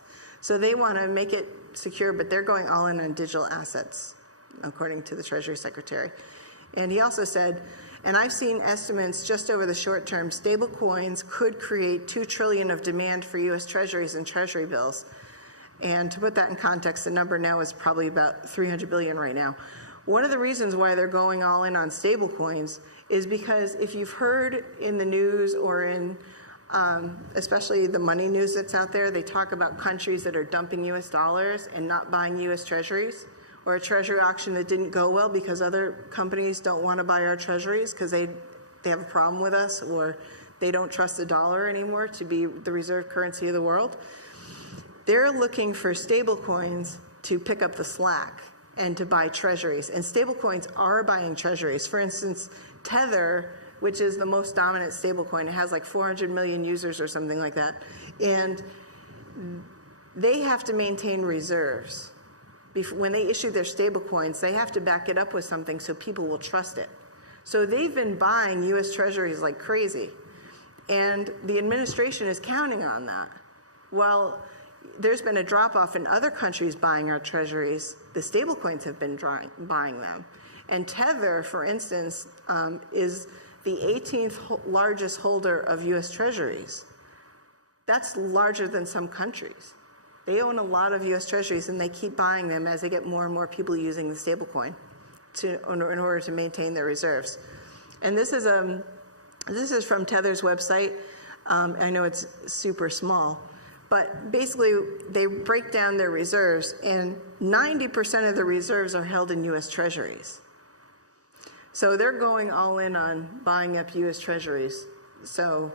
So they want to make it secure, but they're going all in on digital assets, according to the Treasury Secretary. And he also said, and I've seen estimates just over the short term, stable coins could create $2 trillion of demand for U.S. Treasuries and Treasury bills. And to put that in context, the number now is probably about $300 billion right now. One of the reasons why they're going all in on stable coins is because if you've heard in the news or in especially the money news that's out there, they talk about countries that are dumping U.S. dollars and not buying U.S. Treasuries, or a Treasury auction that didn't go well because other companies don't want to buy our Treasuries because they have a problem with us, or they don't trust the dollar anymore to be the reserve currency of the world. They're looking for stable coins to pick up the slack and to buy Treasuries. And stable coins are buying Treasuries. For instance, Tether which is the most dominant stablecoin. It has like 400 million users or something like that. And they have to maintain reserves. When they issue their stablecoins, they have to back it up with something so people will trust it. So they've been buying U.S. Treasuries like crazy. And the administration is counting on that. Well, there's been a drop-off in other countries buying our treasuries. The stablecoins have been buying them. And Tether, for instance, is the 18th largest holder of U.S. treasuries. That's larger than some countries. They own a lot of U.S. treasuries, and they keep buying them as they get more and more people using the stablecoin in order to maintain their reserves. And this is from Tether's website. I know it's super small, but basically they break down their reserves, and 90% of the reserves are held in U.S. treasuries. So they're going all in on buying up U.S. treasuries. So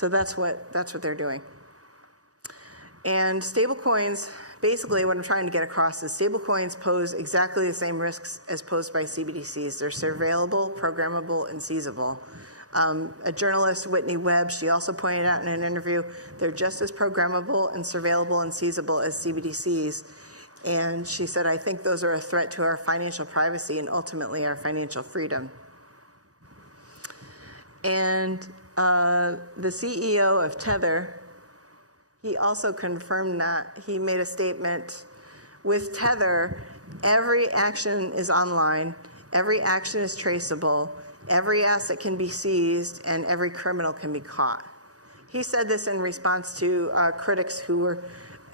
that's what they're doing. And stablecoins, basically what I'm trying to get across is stablecoins pose exactly the same risks as posed by CBDCs. They're surveillable, programmable, and seizable. A journalist, Whitney Webb, she also pointed out in an interview, they're just as programmable and surveillable and seizable as CBDCs. And she said, I think those are a threat to our financial privacy and ultimately our financial freedom. And the CEO of Tether, he also confirmed that. He made a statement, with Tether, every action is online, every action is traceable, every asset can be seized, and every criminal can be caught. He said this in response to critics who were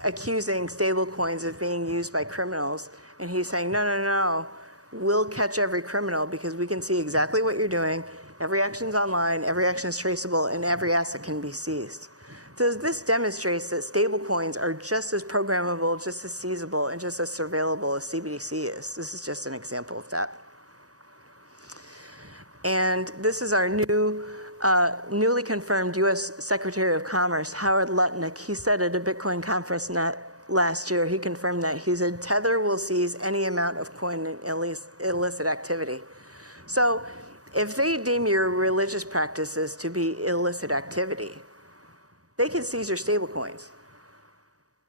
accusing stablecoins of being used by criminals. And he's saying, no, we'll catch every criminal because we can see exactly what you're doing. Every action's online, every action is traceable, and every asset can be seized. So this demonstrates that stablecoins are just as programmable, just as seizable, and just as surveillable as CBDC is. This is just an example of that. And this is our newly confirmed U.S. Secretary of Commerce, Howard Lutnick. He said at a Bitcoin conference last year, he confirmed that. He said, Tether will seize any amount of coin in illicit activity. So if they deem your religious practices to be illicit activity, they can seize your stablecoins.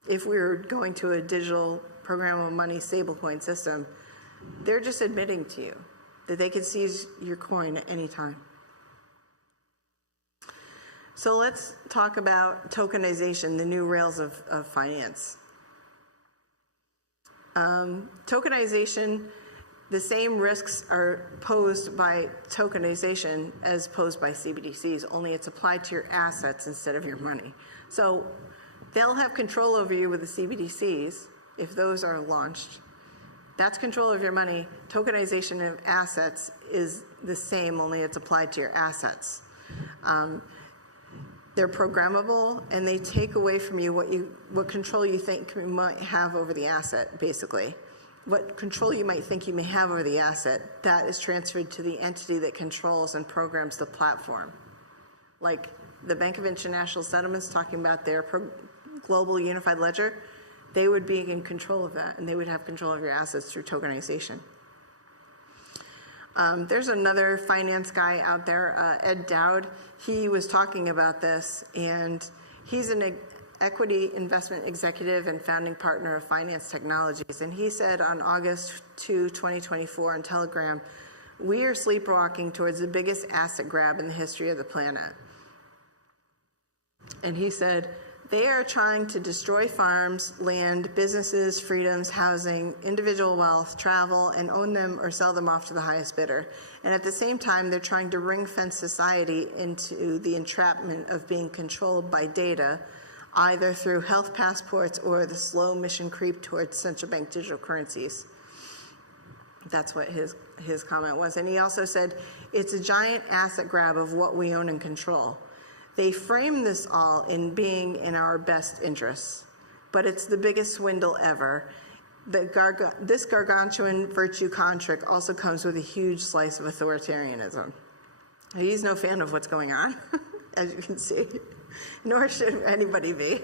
If we were going to a digital programmable money stablecoin system, they're just admitting to you that they can seize your coin at any time. So let's talk about tokenization, the new rails of finance. Tokenization, the same risks are posed by tokenization as posed by CBDCs, only it's applied to your assets instead of your money. So they'll have control over you with the CBDCs if those are launched. That's control of your money. Tokenization of assets is the same, only it's applied to your assets. They're programmable, and they take away from you what control you think you might have over the asset, basically. What control you might think you may have over the asset, that is transferred to the entity that controls and programs the platform. Like the Bank of International Settlements talking about their global unified ledger, they would be in control of that, and they would have control of your assets through tokenization. There's another finance guy out there, Ed Dowd. He was talking about this, and he's an equity investment executive and founding partner of Finance Technologies. And he said on August 2, 2024 on Telegram, we are sleepwalking towards the biggest asset grab in the history of the planet. And he said, they are trying to destroy farms, land, businesses, freedoms, housing, individual wealth, travel, and own them or sell them off to the highest bidder. And at the same time, they're trying to ring-fence society into the entrapment of being controlled by data, either through health passports or the slow mission creep towards central bank digital currencies. That's what his comment was. And he also said, it's a giant asset grab of what we own and control. They frame this all in being in our best interests, but it's the biggest swindle ever. This gargantuan virtue contract also comes with a huge slice of authoritarianism. He's no fan of what's going on, as you can see, nor should anybody be.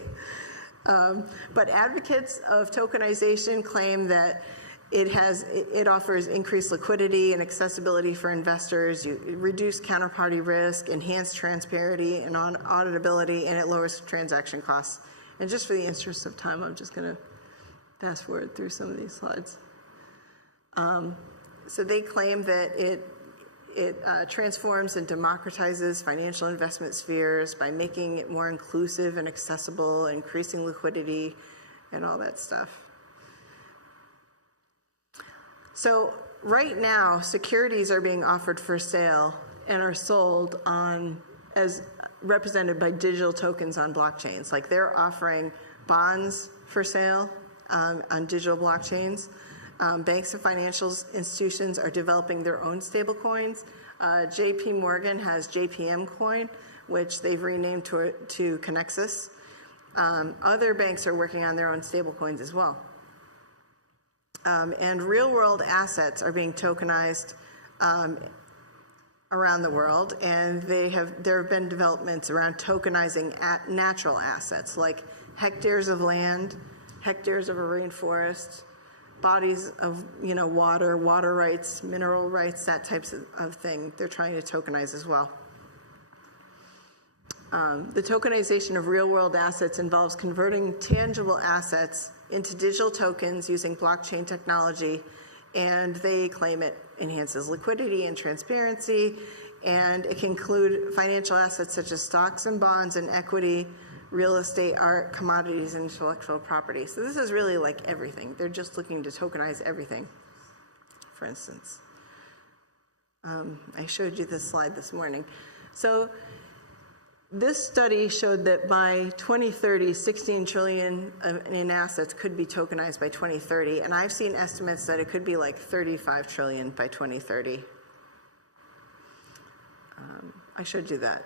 But advocates of tokenization claim that It offers increased liquidity and accessibility for investors, reduce counterparty risk, enhanced transparency and auditability, and it lowers transaction costs. And just for the interest of time, I'm just going to fast forward through some of these slides. So they claim that it transforms and democratizes financial investment spheres by making it more inclusive and accessible, increasing liquidity, and all that stuff. So right now, securities are being offered for sale and are sold as represented by digital tokens on blockchains. Like they're offering bonds for sale on digital blockchains. Banks and financial institutions are developing their own stable coins. JP Morgan has JPM coin, which they've renamed to Connexus. Other banks are working on their own stable coins as well. And real-world assets are being tokenized around the world, and there have been developments around tokenizing natural assets like hectares of land, hectares of a rainforest, bodies of water rights, mineral rights, that types of thing. They're trying to tokenize as well. The tokenization of real-world assets involves converting tangible assets into digital tokens using blockchain technology, and they claim it enhances liquidity and transparency, and it can include financial assets such as stocks and bonds and equity, real estate, art, commodities, and intellectual property. So this is really like everything. They're just looking to tokenize everything, for instance. I showed you this slide this morning. So this study showed that by 2030, 16 trillion in assets could be tokenized by 2030, and I've seen estimates that it could be like 35 trillion by 2030. I showed you that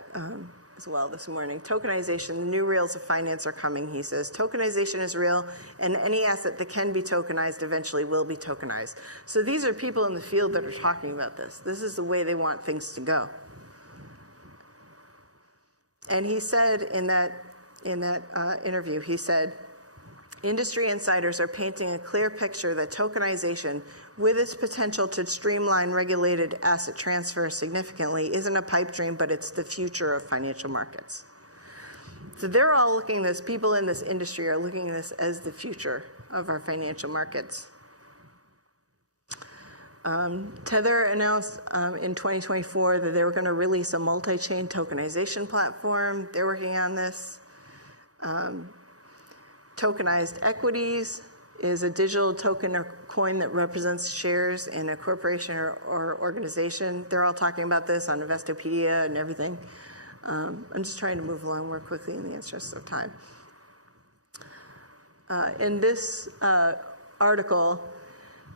as well this morning. Tokenization, the new rails of finance are coming, he says. Tokenization is real, and any asset that can be tokenized eventually will be tokenized. So these are people in the field that are talking about this. This is the way they want things to go. And he said in that interview, he said, industry insiders are painting a clear picture that tokenization, with its potential to streamline regulated asset transfer significantly, isn't a pipe dream, but it's the future of financial markets. So they're all looking at this, people in this industry are looking at this as the future of our financial markets. Tether announced in 2024 that they were going to release a multi-chain tokenization platform. They're working on this. Tokenized equities is a digital token or coin that represents shares in a corporation or organization. They're all talking about this on Investopedia and everything. I'm just trying to move along more quickly in the interest of time. In this article,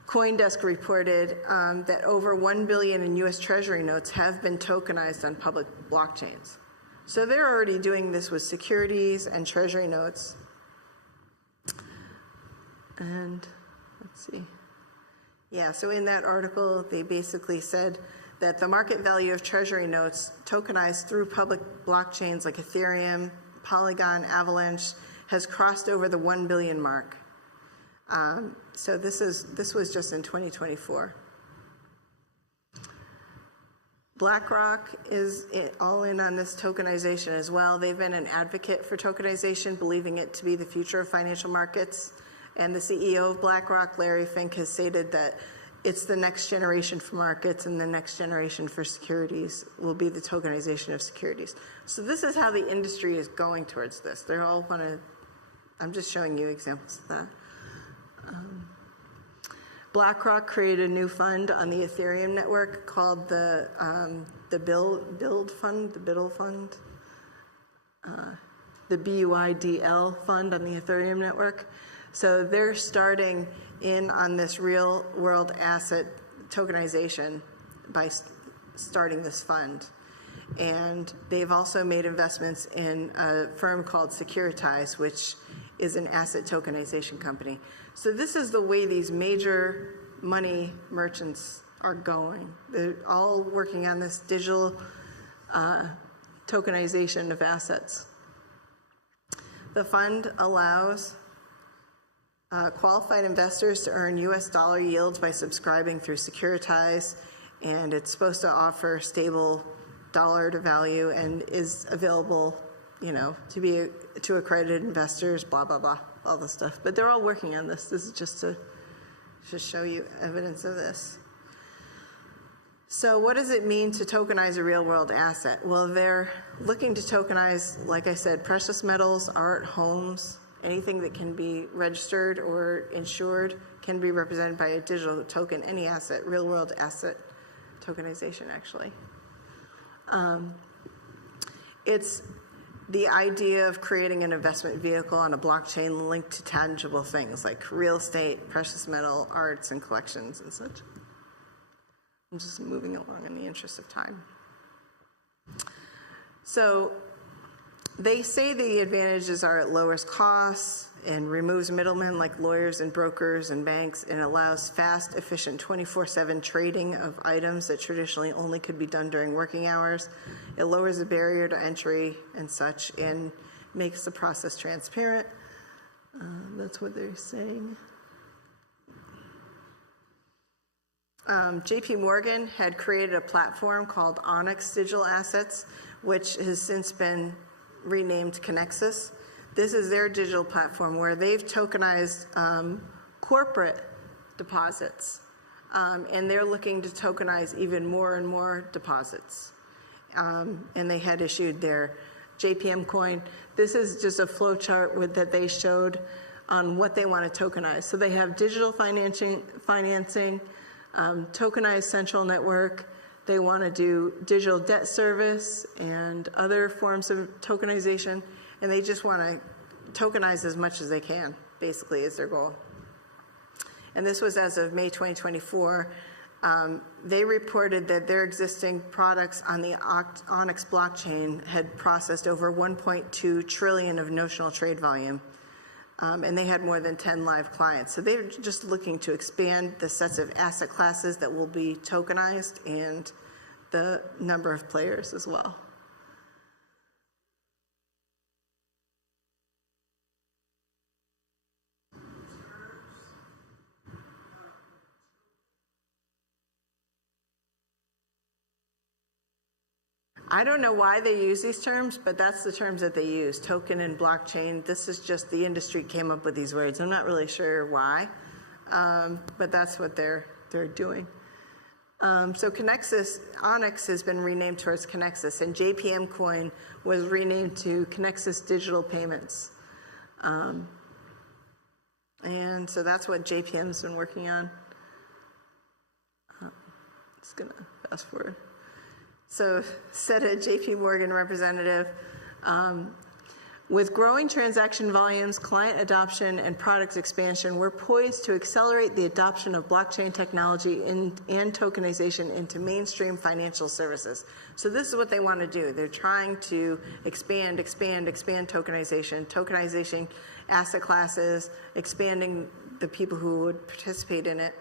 CoinDesk reported that over $1 billion in U.S. Treasury notes have been tokenized on public blockchains. So they're already doing this with securities and Treasury notes. And let's see. Yeah, so in that article, they basically said that the market value of Treasury notes tokenized through public blockchains like Ethereum, Polygon, Avalanche has crossed over the 1 billion mark. So this was just in 2024. BlackRock is all in on this tokenization as well. They've been an advocate for tokenization, believing it to be the future of financial markets. And the CEO of BlackRock, Larry Fink, has stated that it's the next generation for markets and the next generation for securities will be the tokenization of securities. So this is how the industry is going towards this. They're all want to, I'm just showing you examples of that. BlackRock created a new fund on the Ethereum network called the Build Fund, the BUIDL Fund, the BUIDL Fund on the Ethereum network. So they're starting in on this real world asset tokenization by starting this fund. And they've also made investments in a firm called Securitize, which is an asset tokenization company. So this is the way these major money merchants are going. They're all working on this digital tokenization of assets. The fund allows qualified investors to earn U.S. dollar yields by subscribing through Securitize, and it's supposed to offer stable dollar to value and is available, to accredited investors, blah, blah, blah, all this stuff. But they're all working on this. This is just to show you evidence of this. So what does it mean to tokenize a real-world asset? Well, they're looking to tokenize, like I said, precious metals, art, homes, anything that can be registered or insured can be represented by a digital token, any asset, real-world asset tokenization, actually. It's the idea of creating an investment vehicle on a blockchain linked to tangible things like real estate, precious metal, arts, and collections and such. I'm just moving along in the interest of time. So they say the advantages are at lowest costs and removes middlemen like lawyers and brokers and banks, and allows fast, efficient 24/7 trading of items that traditionally only could be done during working hours. It lowers the barrier to entry and such, and makes the process transparent. That's what they're saying. JP Morgan had created a platform called Onyx Digital Assets, which has since been renamed Connexus. This is their digital platform where they've tokenized corporate deposits, and they're looking to tokenize even more and more deposits. And they had issued their JPM coin. This is just a flow chart that they showed on what they want to tokenize. So they have digital financing, tokenized central network. They want to do digital debt service and other forms of tokenization, and they just want to tokenize as much as they can, basically, is their goal. And this was as of May 2024. They reported that their existing products on the Onyx blockchain had processed over 1.2 trillion of notional trade volume. And they had more than 10 live clients. So they're just looking to expand the sets of asset classes that will be tokenized and the number of players as well. I don't know why they use these terms, but that's the terms that they use, token and blockchain. This is just the industry came up with these words. I'm not really sure why, but that's what they're doing. So Connexus, Onyx has been renamed towards Connexus, and JPM coin was renamed to Connexus Digital Payments. And so that's what JPM's been working on. Just gonna fast forward. So said a JP Morgan representative, with growing transaction volumes, client adoption, and product expansion, we're poised to accelerate the adoption of blockchain technology and tokenization into mainstream financial services. So this is what they want to do. They're trying to expand tokenization, asset classes, expanding the people who would participate in it.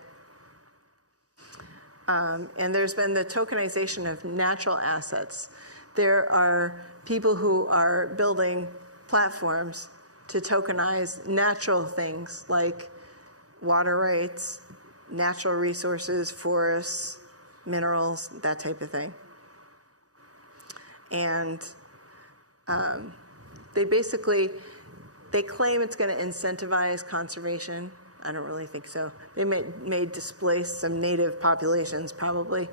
And there's been the tokenization of natural assets. There are people who are building platforms to tokenize natural things like water rights, natural resources, forests, minerals, that type of thing. And they claim it's going to incentivize conservation. I don't really think so. They may displace some native populations, probably.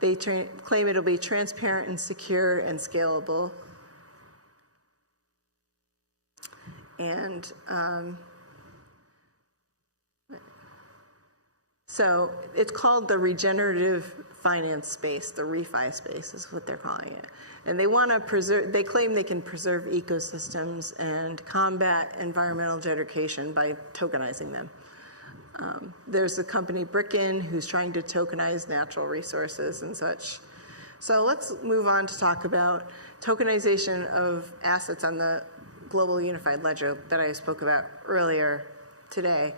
They claim it'll be transparent and secure and scalable. And so it's called the regenerative finance space, the refi space is what they're calling it. And they want to preserve, they claim they can preserve ecosystems and combat environmental gentrification by tokenizing them. There's the company Bricken who's trying to tokenize natural resources and such. So let's move on to talk about tokenization of assets on the global unified ledger that I spoke about earlier today.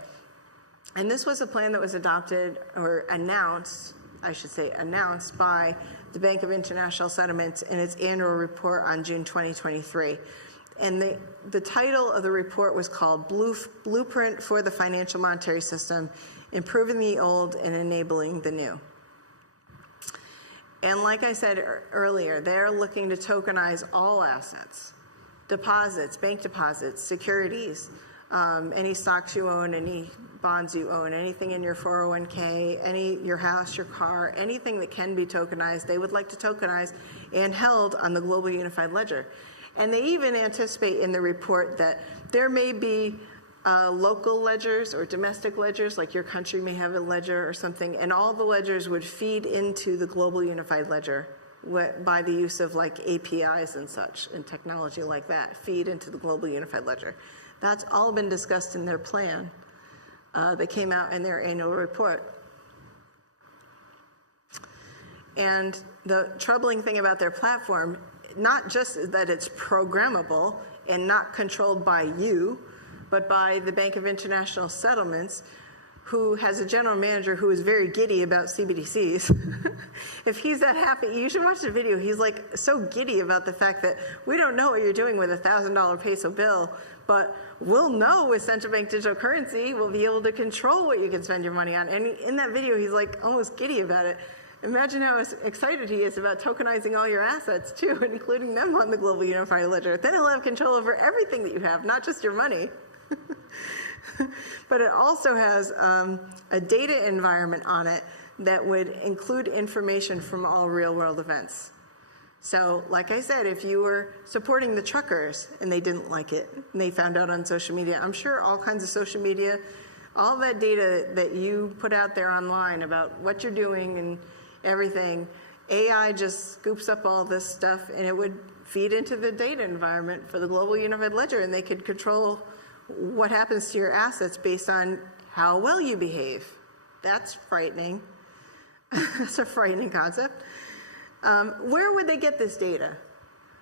And this was a plan that was adopted or announced, I should say, announced by the Bank of International Settlements in its annual report on June 2023. And the title of the report was called Blueprint for the Financial Monetary System, Improving the Old and Enabling the New. And like I said earlier, they're looking to tokenize all assets, deposits, bank deposits, securities, any stocks you own, any bonds you own, anything in your 401k, your house, your car, anything that can be tokenized, they would like to tokenize and held on the Global Unified Ledger. And they even anticipate in the report that there may be local ledgers or domestic ledgers, like your country may have a ledger or something, and all the ledgers would feed into the Global Unified Ledger by the use of like APIs and such, and technology like that, feed into the Global Unified Ledger. That's all been discussed in their plan that came out in their annual report. And the troubling thing about their platform, not just that it's programmable and not controlled by you, but by the Bank of International Settlements, who has a general manager who is very giddy about CBDCs. If he's that happy, you should watch the video. He's like so giddy about the fact that we don't know what you're doing with a $1,000 peso bill, but we'll know with central bank digital currency, we'll be able to control what you can spend your money on. And in that video, he's like almost giddy about it. Imagine how excited he is about tokenizing all your assets too, including them on the Global Unified Ledger. Then he'll have control over everything that you have, not just your money. But it also has a data environment on it that would include information from all real-world events. So, like I said, if you were supporting the truckers and they didn't like it, and they found out on social media, I'm sure all kinds of social media, all that data that you put out there online about what you're doing and everything, AI just scoops up all this stuff and it would feed into the data environment for the Global Unified Ledger, and they could control what happens to your assets based on how well you behave. That's frightening. That's a frightening concept. Where would they get this data?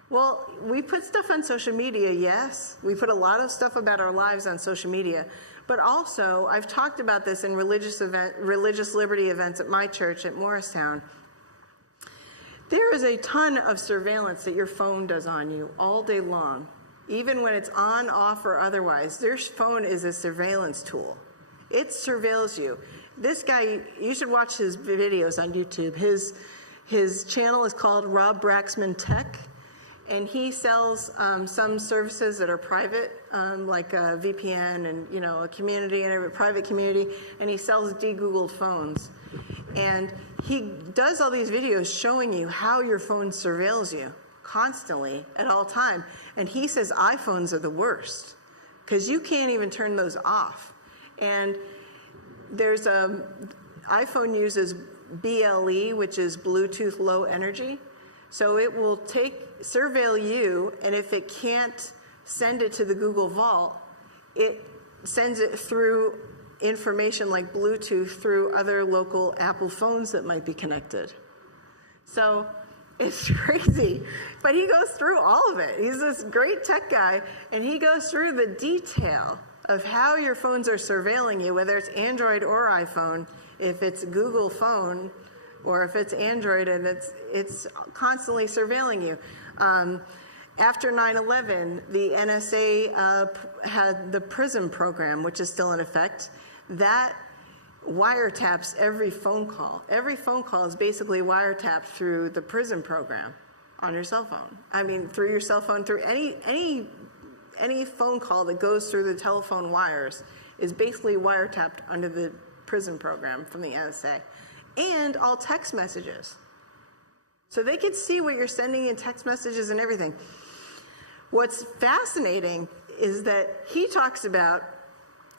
Well, we put stuff on social media, yes. We put a lot of stuff about our lives on social media. But also, I've talked about this in religious liberty events at my church at Morristown. There is a ton of surveillance that your phone does on you all day long. Even when it's on, off, or otherwise, your phone is a surveillance tool. It surveils you. This guy, you should watch his videos on YouTube. His channel is called Rob Braxman Tech, and he sells some services that are private, like a VPN and a community and a private community, and he sells de-Googled phones. And he does all these videos showing you how your phone surveils you constantly at all time. And he says iPhones are the worst because you can't even turn those off. And there's iPhone uses BLE, which is Bluetooth Low Energy. So it will surveil you, and if it can't send it to the Google Vault, it sends it through information like Bluetooth through other local Apple phones that might be connected. So it's crazy, but he goes through all of it. He's this great tech guy, and he goes through the detail of how your phones are surveilling you, whether it's Android or iPhone, if it's Google phone, or if it's Android and it's constantly surveilling you. After 9/11, the NSA had the PRISM program, which is still in effect. That wiretaps every phone call. Every phone call is basically wiretapped through the PRISM program on your cell phone. I mean, through your cell phone, through any phone call that goes through the telephone wires is basically wiretapped under the PRISM program from the NSA. And all text messages. So they could see what you're sending in text messages and everything. What's fascinating is that he talks about,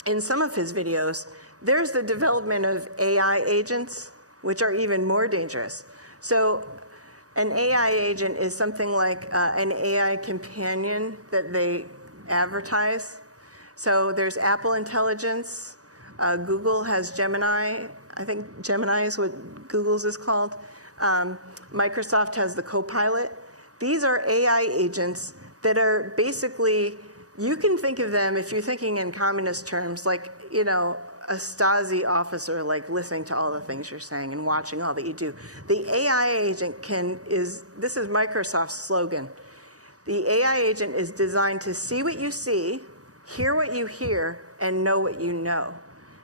in some of his videos, there's the development of AI agents, which are even more dangerous. So an AI agent is something like an AI companion that they advertise. So there's Apple Intelligence, Google has Gemini. I think Gemini is what Google's is called. Microsoft has the Copilot. These are AI agents that are basically, you can think of them, if you're thinking in communist terms, like, a Stasi officer, like listening to all the things you're saying and watching all that you do. The AI agent this is Microsoft's slogan. The AI agent is designed to see what you see, hear what you hear, and know what you know.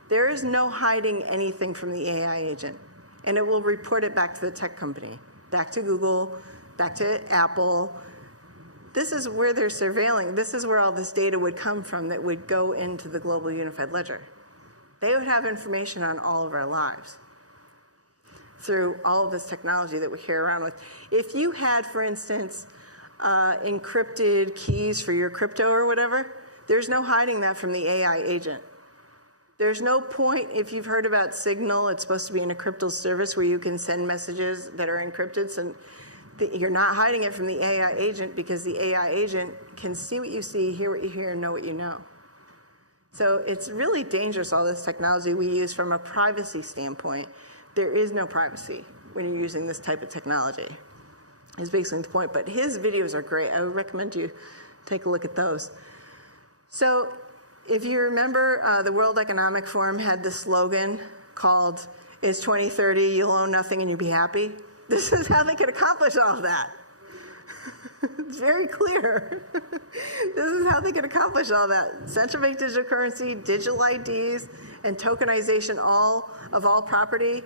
There is no hiding anything from the AI agent, and it will report it back to the tech company, back to Google, back to Apple. This is where they're surveilling. This is where all this data would come from that would go into the global unified ledger. They would have information on all of our lives through all of this technology that we carry around with. If you had, for instance, encrypted keys for your crypto or whatever, there's no hiding that from the AI agent. There's no point, if you've heard about Signal, it's supposed to be an encrypted service where you can send messages that are encrypted. So you're not hiding it from the AI agent because the AI agent can see what you see, hear what you hear, and know what you know. So it's really dangerous, all this technology we use from a privacy standpoint. There is no privacy when you're using this type of technology, is basically the point. But his videos are great. I would recommend you take a look at those. So if you remember, the World Economic Forum had this slogan called, "It's 2030, you'll own nothing and you'll be happy." This is how they could accomplish all of that. It's very clear. This is how they could accomplish all that. Central bank digital currency, digital IDs, and tokenization of all property,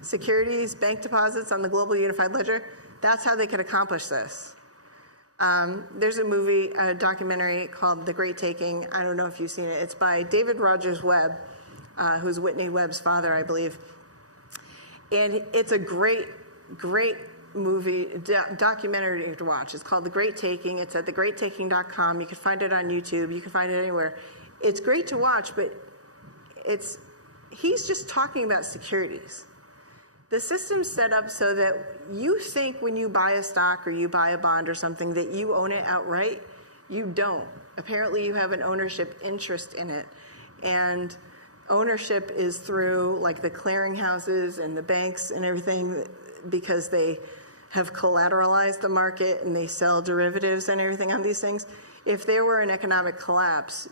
securities, bank deposits on the global unified ledger. That's how they could accomplish this. There's a documentary called The Great Taking. I don't know if you've seen it. It's by David Rogers Webb, who's Whitney Webb's father, I believe. And it's a great movie, documentary to watch. It's called The Great Taking. It's at thegreattaking.com. You can find it on YouTube. You can find it anywhere. It's great to watch, but he's just talking about securities. The system's set up so that you think when you buy a stock or you buy a bond or something that you own it outright. You don't. Apparently you have an ownership interest in it. And ownership is through like the clearinghouses and the banks and everything, because they have collateralized the market and they sell derivatives and everything on these things. If there were an economic collapse,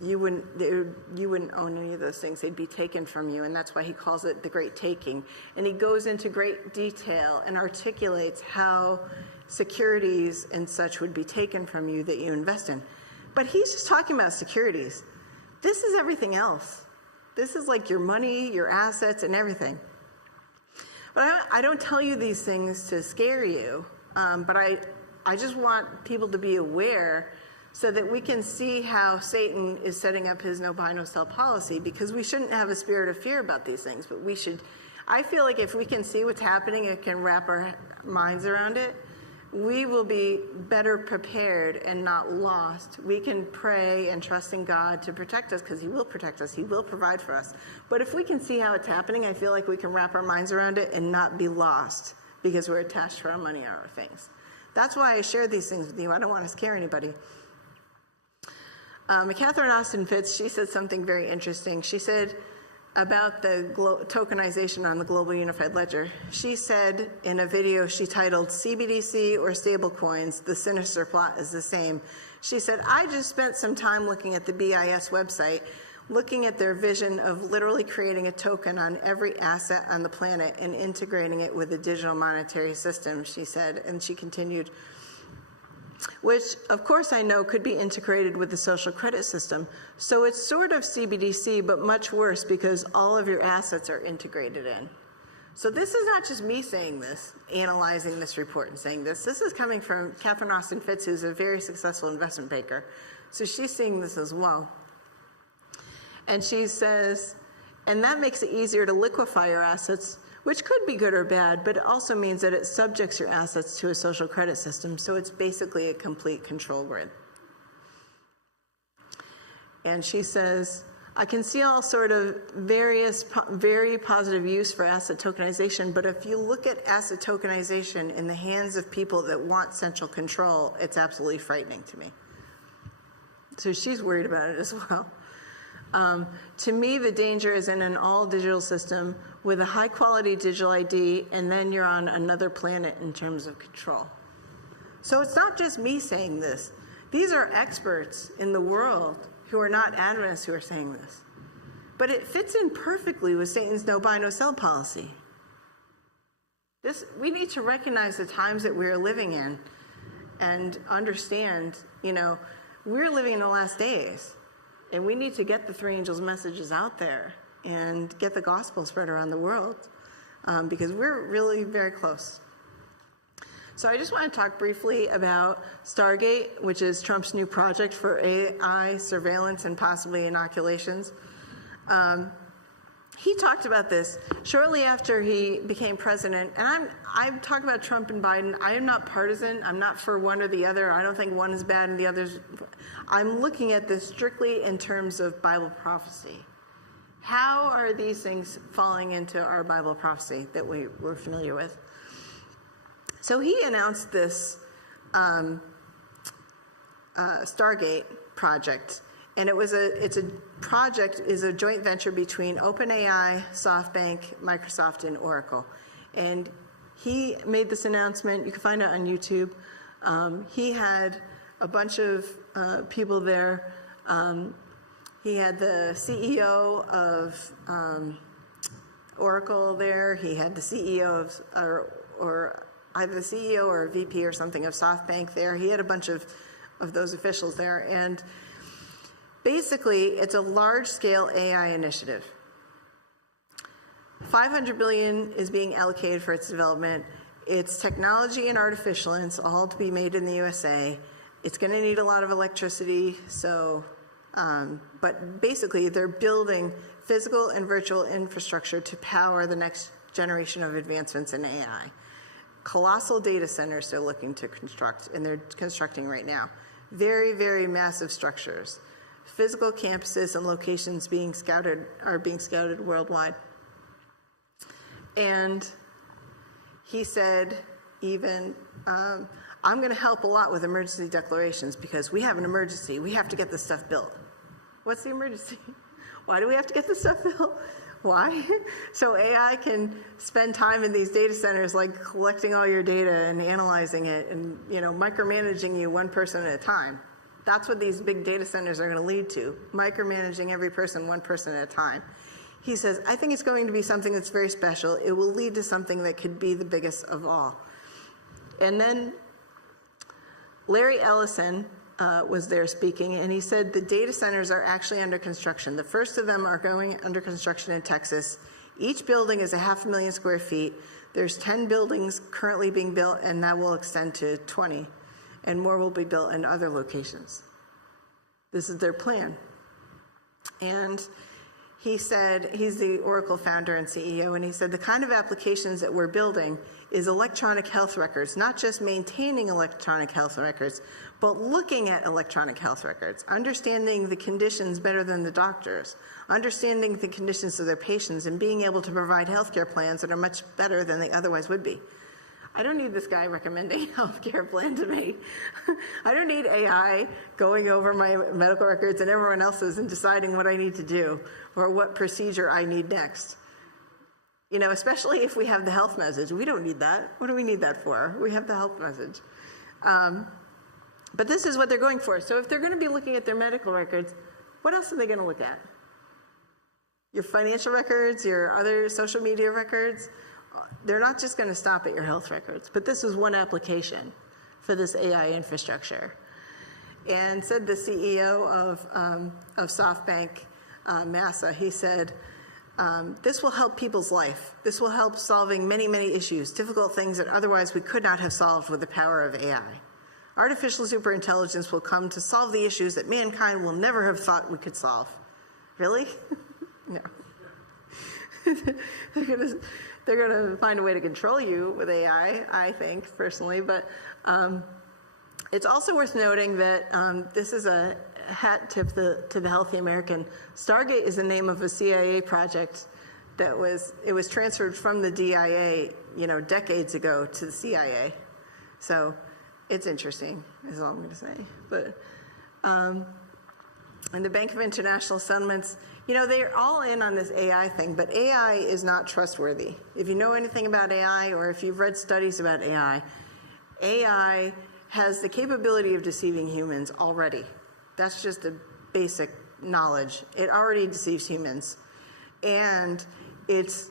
you wouldn't own any of those things. They'd be taken from you, and that's why he calls it the Great Taking. And he goes into great detail and articulates how securities and such would be taken from you that you invest in. But he's just talking about securities. This is everything else. This is like your money, your assets, and everything. But I don't tell you these things to scare you, but I just want people to be aware so that we can see how Satan is setting up his no buy, no sell policy, because we shouldn't have a spirit of fear about these things, but we should. I feel like if we can see what's happening and can wrap our minds around it, we will be better prepared and not lost. We can pray and trust in God to protect us, because he will protect us. He will provide for us. But if we can see how it's happening, I feel like we can wrap our minds around it and not be lost because we're attached to our money or our things. That's why I share these things with you. I don't want to scare anybody. Catherine Austin Fitts, she said something very interesting. She said about the tokenization on the global unified ledger. She said in a video she titled "CBDC or Stablecoins, the sinister plot is the same." She said, "I just spent some time looking at the BIS website, looking at their vision of literally creating a token on every asset on the planet and integrating it with a digital monetary system," she said, and she continued, "which of course I know could be integrated with the social credit system. So it's sort of CBDC, but much worse because all of your assets are integrated in." So this is not just me saying this, analyzing this report and saying this. This is coming from Catherine Austin Fitts, who's a very successful investment banker. So she's seeing this as well. And she says, and that makes it easier to liquefy your assets, which could be good or bad, but it also means that it subjects your assets to a social credit system, so it's basically a complete control grid. And she says, "I can see all sort of very positive use for asset tokenization, but if you look at asset tokenization in the hands of people that want central control, it's absolutely frightening to me." So she's worried about it as well. "To me, the danger is in an all-digital system with a high-quality digital ID, and then you're on another planet in terms of control." So it's not just me saying this. These are experts in the world who are not Adventists who are saying this. But it fits in perfectly with Satan's no buy, no sell policy. We need to recognize the times that we are living in and understand, we're living in the last days, and we need to get the three angels' messages out there and get the gospel spread around the world, because we're really very close. So I just want to talk briefly about Stargate, which is Trump's new project for AI surveillance and possibly inoculations. He talked about this shortly after he became president, and I'm talking about Trump and Biden. I am not partisan. I'm not for one or the other. I don't think one is bad and the other's. I'm looking at this strictly in terms of Bible prophecy. How are these things falling into our Bible prophecy that we're familiar with? So he announced this Stargate project. And it's a project is a joint venture between OpenAI, SoftBank, Microsoft, and Oracle. And he made this announcement. You can find it on YouTube. He had a bunch of people there. He had the CEO of Oracle there. He had the CEO of, or either the CEO or a VP or something of SoftBank there. He had a bunch of those officials there. And basically, it's a large-scale AI initiative. $500 billion is being allocated for its development. It's technology and artificial, and it's all to be made in the USA. It's going to need a lot of electricity, so, but basically, they're building physical and virtual infrastructure to power the next generation of advancements in AI. Colossal data centers they're looking to construct, and they're constructing right now. Very, very massive structures. Physical campuses and locations are being scouted worldwide. And he said, even, I'm going to help a lot with emergency declarations because we have an emergency. We have to get this stuff built. What's the emergency? Why do we have to get this stuff built? Why? So AI can spend time in these data centers, like collecting all your data and analyzing it and, micromanaging you one person at a time. That's what these big data centers are going to lead to, micromanaging every person, one person at a time. He says, I think it's going to be something that's very special. It will lead to something that could be the biggest of all. And then Larry Ellison was there speaking, and he said the data centers are actually under construction. The first of them are going under construction in Texas. Each building is 500,000 square feet. There's 10 buildings currently being built, and that will extend to 20. And more will be built in other locations. This is their plan. And he said, he's the Oracle founder and CEO, and he said the kind of applications that we're building is electronic health records, not just maintaining electronic health records, but looking at electronic health records, understanding the conditions better than the doctors, understanding the conditions of their patients, and being able to provide healthcare plans that are much better than they otherwise would be. I don't need this guy recommending a healthcare plan to me. I don't need AI going over my medical records and everyone else's and deciding what I need to do or what procedure I need next. Especially if we have the health message. We don't need that. What do we need that for? We have the health message. But this is what they're going for. So if they're going to be looking at their medical records, what else are they going to look at? Your financial records, your other social media records? They're not just going to stop at your health records, but this is one application for this AI infrastructure. And said the CEO of SoftBank, Massa, he said, this will help people's life. This will help solving many, many issues, difficult things that otherwise we could not have solved with the power of AI. Artificial superintelligence will come to solve the issues that mankind will never have thought we could solve. Really? No. They're going to find a way to control you with AI, I think, personally. But it's also worth noting that this is a hat tip to the Healthy American. Stargate is the name of a CIA project that was transferred from the DIA, decades ago to the CIA. So it's interesting, is all I'm going to say. But and the Bank of International Settlements, they're all in on this AI thing, but AI is not trustworthy. If you know anything about AI or if you've read studies about AI has the capability of deceiving humans already. That's just a basic knowledge. It already deceives humans. And it's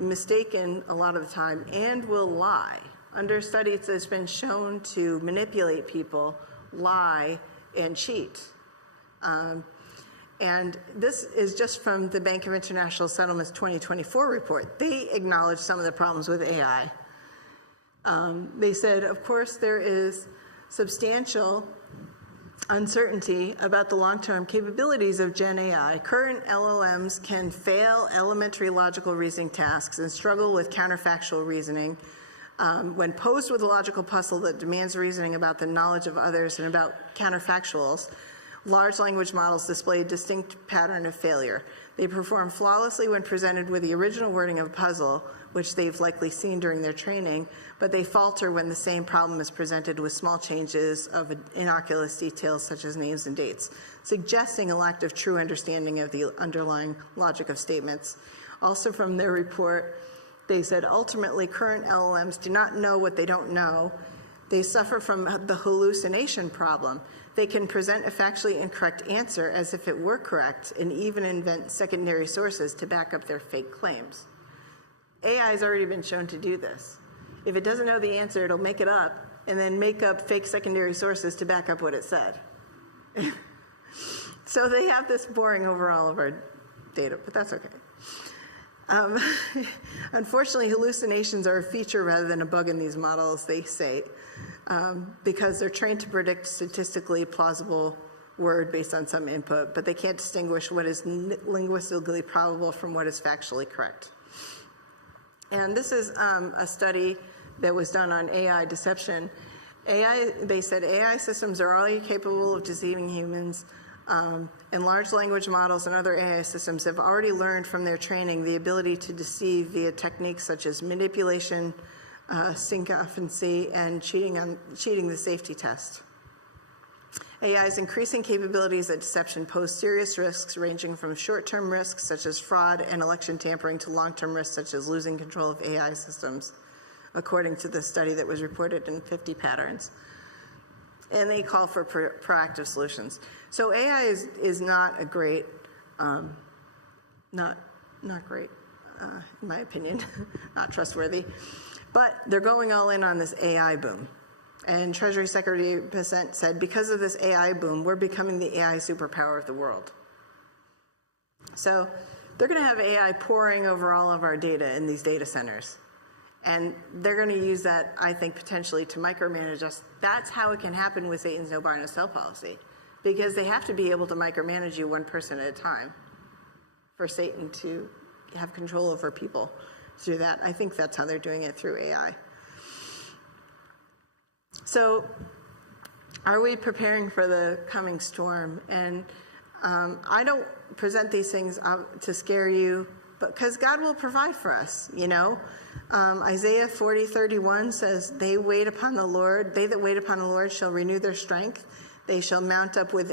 mistaken a lot of the time and will lie. Under studies, it's been shown to manipulate people, lie, and cheat. And this is just from the Bank of International Settlements 2024 report. They acknowledge some of the problems with AI. They said, of course, there is substantial uncertainty about the long-term capabilities of Gen AI. Current LLMs can fail elementary logical reasoning tasks and struggle with counterfactual reasoning. When posed with a logical puzzle that demands reasoning about the knowledge of others and about counterfactuals, large language models display a distinct pattern of failure. They perform flawlessly when presented with the original wording of a puzzle, which they've likely seen during their training, but they falter when the same problem is presented with small changes of innocuous details such as names and dates, suggesting a lack of true understanding of the underlying logic of statements. Also from their report, they said ultimately current LLMs do not know what they don't know. They suffer from the hallucination problem. They can present a factually incorrect answer as if it were correct and even invent secondary sources to back up their fake claims. AI has already been shown to do this. If it doesn't know the answer, it'll make it up and then make up fake secondary sources to back up what it said. So they have this boring over all of our data, but that's okay. Unfortunately, hallucinations are a feature rather than a bug in these models, they say, because they're trained to predict statistically plausible word based on some input, but they can't distinguish what is linguistically probable from what is factually correct. And this is a study that was done on AI deception. They said AI systems are already capable of deceiving humans, and large language models and other AI systems have already learned from their training the ability to deceive via techniques such as manipulation, sycophancy, and cheating the safety test. AI's increasing capabilities at deception pose serious risks ranging from short-term risks such as fraud and election tampering to long-term risks such as losing control of AI systems, according to the study that was reported in 50 patterns. And they call for proactive solutions. So AI is not a great, not great, in my opinion, not trustworthy. But they're going all in on this AI boom. And Treasury Secretary Bissett said, because of this AI boom, we're becoming the AI superpower of the world. So they're going to have AI pouring over all of our data in these data centers. And they're going to use that, I think, potentially to micromanage us. That's how it can happen with Satan's no buy, no sell policy. Because they have to be able to micromanage you one person at a time for Satan to have control over people through that. I think that's how they're doing it through AI. So are we preparing for the coming storm? And I don't present these things to scare you, but because God will provide for us, you know. Isaiah 40:31 says, they that wait upon the Lord shall renew their strength. They shall mount up with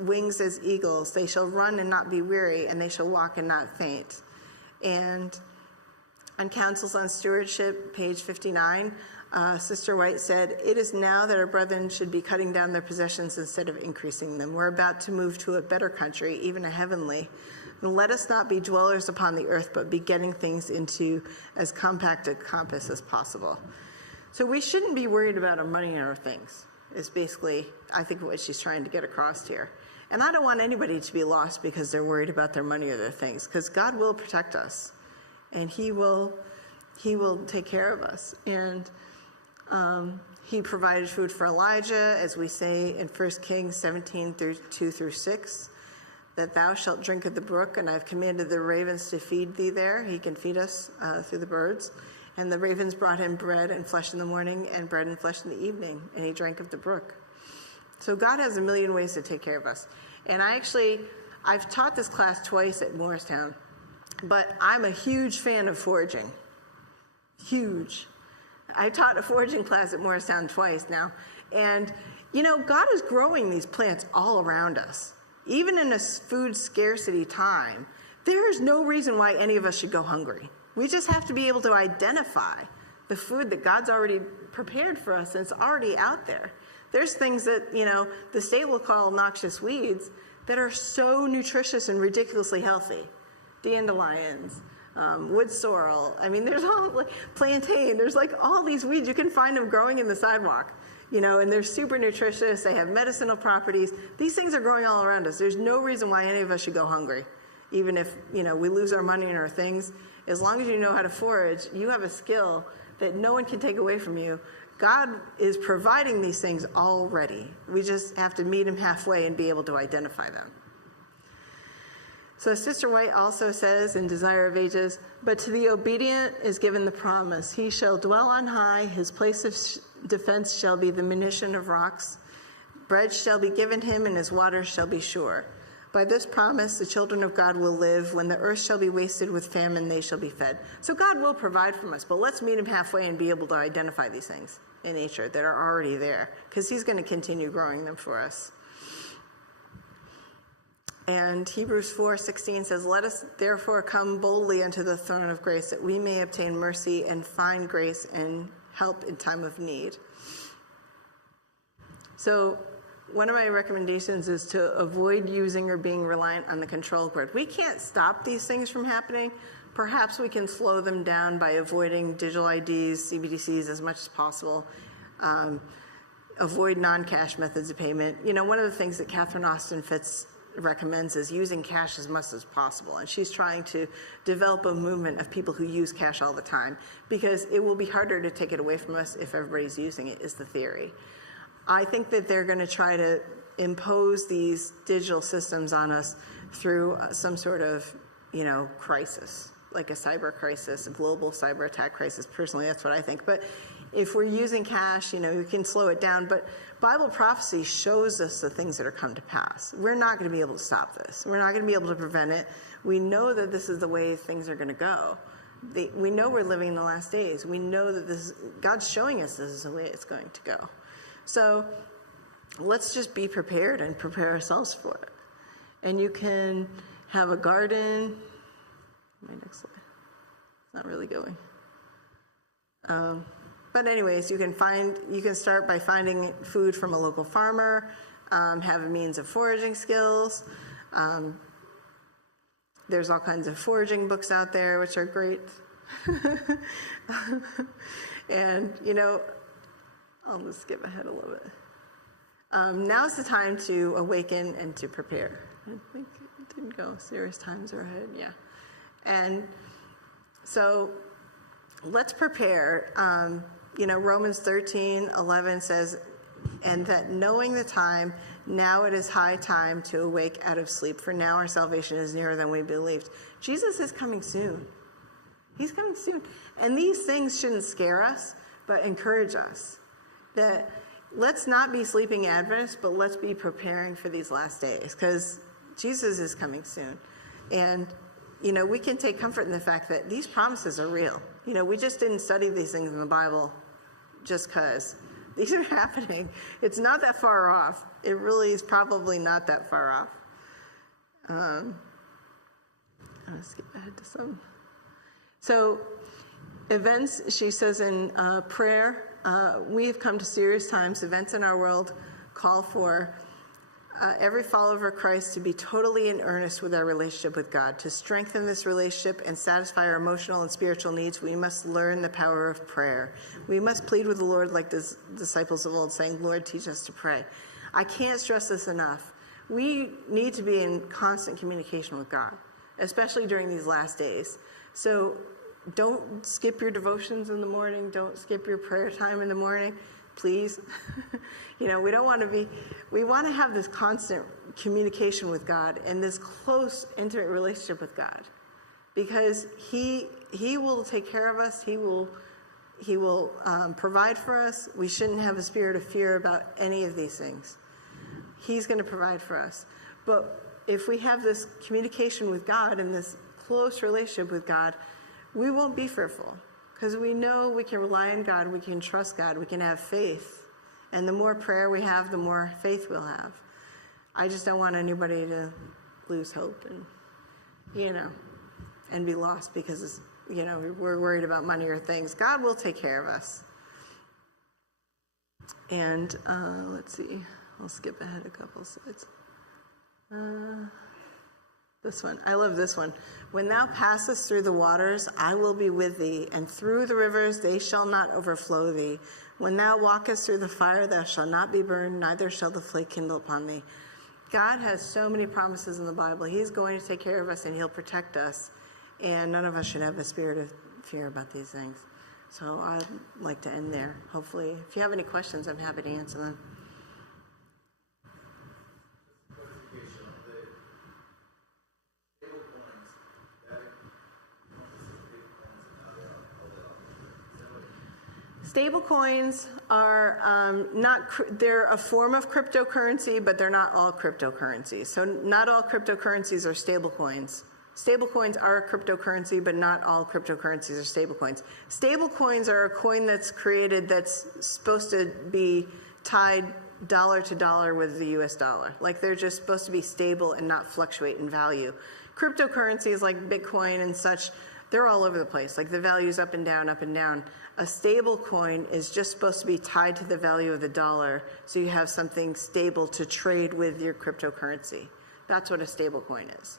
wings as eagles. They shall run and not be weary, and they shall walk and not faint. And on Councils on Stewardship, page 59, Sister White said, it is now that our brethren should be cutting down their possessions instead of increasing them. We're about to move to a better country, even a heavenly. And let us not be dwellers upon the earth, but be getting things into as compact a compass as possible. So we shouldn't be worried about our money and our things, is basically, I think, what she's trying to get across here. And I don't want anybody to be lost because they're worried about their money or their things, because God will protect us, and He will take care of us. And He provided food for Elijah, as we say in 1 Kings 17:2-6, that thou shalt drink of the brook, and I've commanded the ravens to feed thee there. He can feed us through the birds. And the ravens brought him bread and flesh in the morning and bread and flesh in the evening, and he drank of the brook. So God has a million ways to take care of us. And I've taught this class twice at Morristown, but I'm a huge fan of foraging. Huge. I taught a foraging class at Morristown twice now. And, you know, God is growing these plants all around us. Even in a food scarcity time, there is no reason why any of us should go hungry. We just have to be able to identify the food that God's already prepared for us, and it's already out there. There's things that, you know, the state will call noxious weeds that are so nutritious and ridiculously healthy. Dandelions, wood sorrel. I mean, there's all like plantain. There's like all these weeds. You can find them growing in the sidewalk, and they're super nutritious. They have medicinal properties. These things are growing all around us. There's no reason why any of us should go hungry, even if, we lose our money and our things. As long as you know how to forage, you have a skill that no one can take away from you. God is providing these things already. We just have to meet him halfway and be able to identify them. So Sister White also says in Desire of Ages, but to the obedient is given the promise. He shall dwell on high. His place of defense shall be the munition of rocks. Bread shall be given him and his waters shall be sure. By this promise, the children of God will live. When the earth shall be wasted with famine, they shall be fed. So God will provide from us, but let's meet him halfway and be able to identify these things in nature that are already there, because he's going to continue growing them for us. And Hebrews 4:16 says, let us therefore come boldly unto the throne of grace, that we may obtain mercy and find grace and help in time of need. So one of my recommendations is to avoid using or being reliant on the control grid. We can't stop these things from happening. Perhaps we can slow them down by avoiding digital IDs, CBDCs as much as possible. Avoid non-cash methods of payment. One of the things that Catherine Austin Fitz recommends is using cash as much as possible. And she's trying to develop a movement of people who use cash all the time, because it will be harder to take it away from us if everybody's using it, is the theory. I think that they're going to try to impose these digital systems on us through some sort of, crisis, like a cyber crisis, a global cyber attack crisis. Personally, that's what I think. But if we're using cash, you can slow it down. But Bible prophecy shows us the things that are come to pass. We're not going to be able to stop this. We're not going to be able to prevent it. We know that this is the way things are going to go. We know we're living in the last days. We know that God's showing us this is the way it's going to go. So let's just be prepared and prepare ourselves for it. And you can have a garden. My next slide. It's not really going. But anyways, you can start by finding food from a local farmer, have a means of foraging skills. There's all kinds of foraging books out there, which are great. And, I'll just skip ahead a little bit. Now's the time to awaken and to prepare. I think it didn't go. Serious times are ahead, yeah. And so let's prepare. Romans 13:11 says, and that knowing the time, now it is high time to awake out of sleep, for now our salvation is nearer than we believed. Jesus is coming soon. He's coming soon. And these things shouldn't scare us, but encourage us. That let's not be sleeping Adventists, but let's be preparing for these last days, because Jesus is coming soon. And, we can take comfort in the fact that these promises are real. We just didn't study these things in the Bible just because. These are happening. It's not that far off. It really is probably not that far off. I'll skip ahead to some. So, events, she says in prayer, we have come to serious times. Events in our world call for every follower of Christ to be totally in earnest with our relationship with God. To strengthen this relationship and satisfy our emotional and spiritual needs, we must learn the power of prayer. We must plead with the Lord like the disciples of old, saying, Lord, teach us to pray. I can't stress this enough. We need to be in constant communication with God, especially during these last days. So don't skip your devotions in the morning. Don't skip your prayer time in the morning, please. We don't want to be, we want to have this constant communication with God and this close, intimate relationship with God, because He will take care of us. He will provide for us. We shouldn't have a spirit of fear about any of these things. He's going to provide for us. But if we have this communication with God and this close relationship with God, we won't be fearful, because we know we can rely on God, we can trust God, we can have faith. And the more prayer we have, the more faith we'll have. I just don't want anybody to lose hope and, and be lost because, we're worried about money or things. God will take care of us. And let's see, I'll skip ahead a couple slides. This one, I love this one. When thou passest through the waters, I will be with thee, and through the rivers they shall not overflow thee. When thou walkest through the fire, thou shalt not be burned, neither shall the flame kindle upon thee. God has so many promises in the Bible. He's going to take care of us, and he'll protect us. And none of us should have a spirit of fear about these things. So I'd like to end there, hopefully. If you have any questions, I'm happy to answer them. Stable coins are they're a form of cryptocurrency, but they're not all cryptocurrencies. So not all cryptocurrencies are stable coins. Stable coins are a cryptocurrency, but not all cryptocurrencies are stable coins. Stable coins are a coin that's created that's supposed to be tied dollar to dollar with the US dollar. Like they're just supposed to be stable and not fluctuate in value. Cryptocurrencies like Bitcoin and such, they're all over the place. Like the value's up and down, up and down. A stable coin is just supposed to be tied to the value of the dollar, so you have something stable to trade with your cryptocurrency. That's what a stable coin is.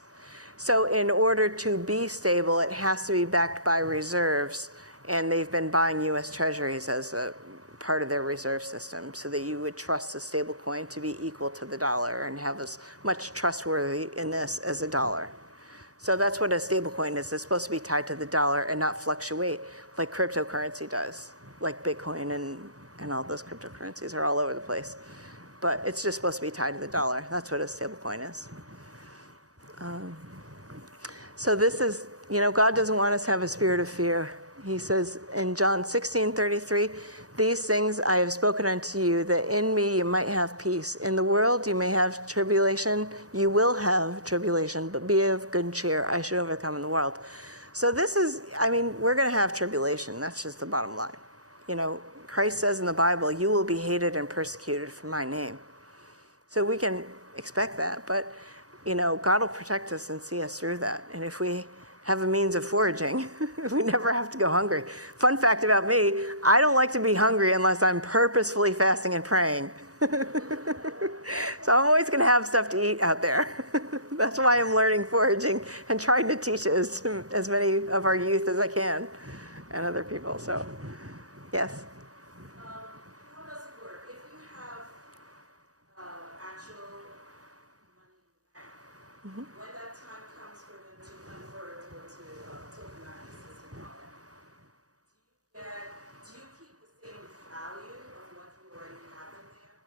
So in order to be stable, it has to be backed by reserves, and they've been buying U.S. Treasuries as a part of their reserve system so that you would trust the stable coin to be equal to the dollar and have as much trustworthiness as a dollar. So that's what a stable coin is. It's supposed to be tied to the dollar and not fluctuate like cryptocurrency does, like Bitcoin and all those cryptocurrencies are all over the place. But it's just supposed to be tied to the dollar. That's what a stable coin is. So this is, God doesn't want us to have a spirit of fear. He says in John 16:33, these things I have spoken unto you, that in me you might have peace. In the world you may have tribulation. You will have tribulation, but be of good cheer. I should overcome in the world. So this is, we're going to have tribulation. That's just the bottom line. Christ says in the Bible, you will be hated and persecuted for my name. So we can expect that, but, God will protect us and see us through that. And if we have a means of foraging, we never have to go hungry. Fun fact about me, I don't like to be hungry unless I'm purposefully fasting and praying. So I'm always going to have stuff to eat out there. That's why I'm learning foraging and trying to teach it to as many of our youth as I can and other people. So, yes. How does it work? If you have actual money, when that time comes for them to convert or to tokenize this and all that, do you keep the same value of what you already have in there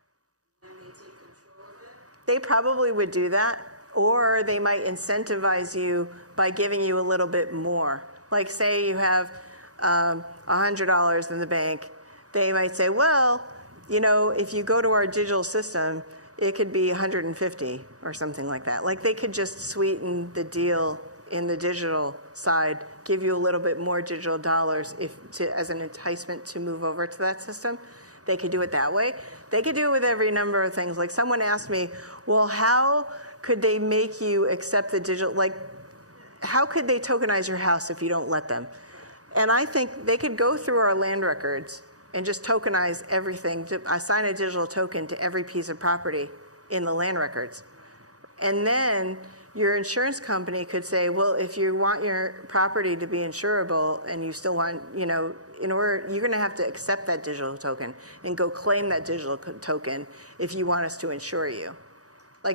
when they take control of it? They probably would do that, or they might incentivize you by giving you a little bit more. Like say you have $100 in the bank, they might say, well, if you go to our digital system, it could be 150 or something like that. Like they could just sweeten the deal in the digital side, give you a little bit more digital dollars as an enticement to move over to that system. They could do it that way. They could do it with every number of things. Like someone asked me, well, how could they make you accept the digital, how could they tokenize your house if you don't let them? And I think they could go through our land records and just tokenize everything, assign a digital token to every piece of property in the land records. And then your insurance company could say, well, if you want your property to be insurable and you still want, you're going to have to accept that digital token and go claim that digital token if you want us to insure you.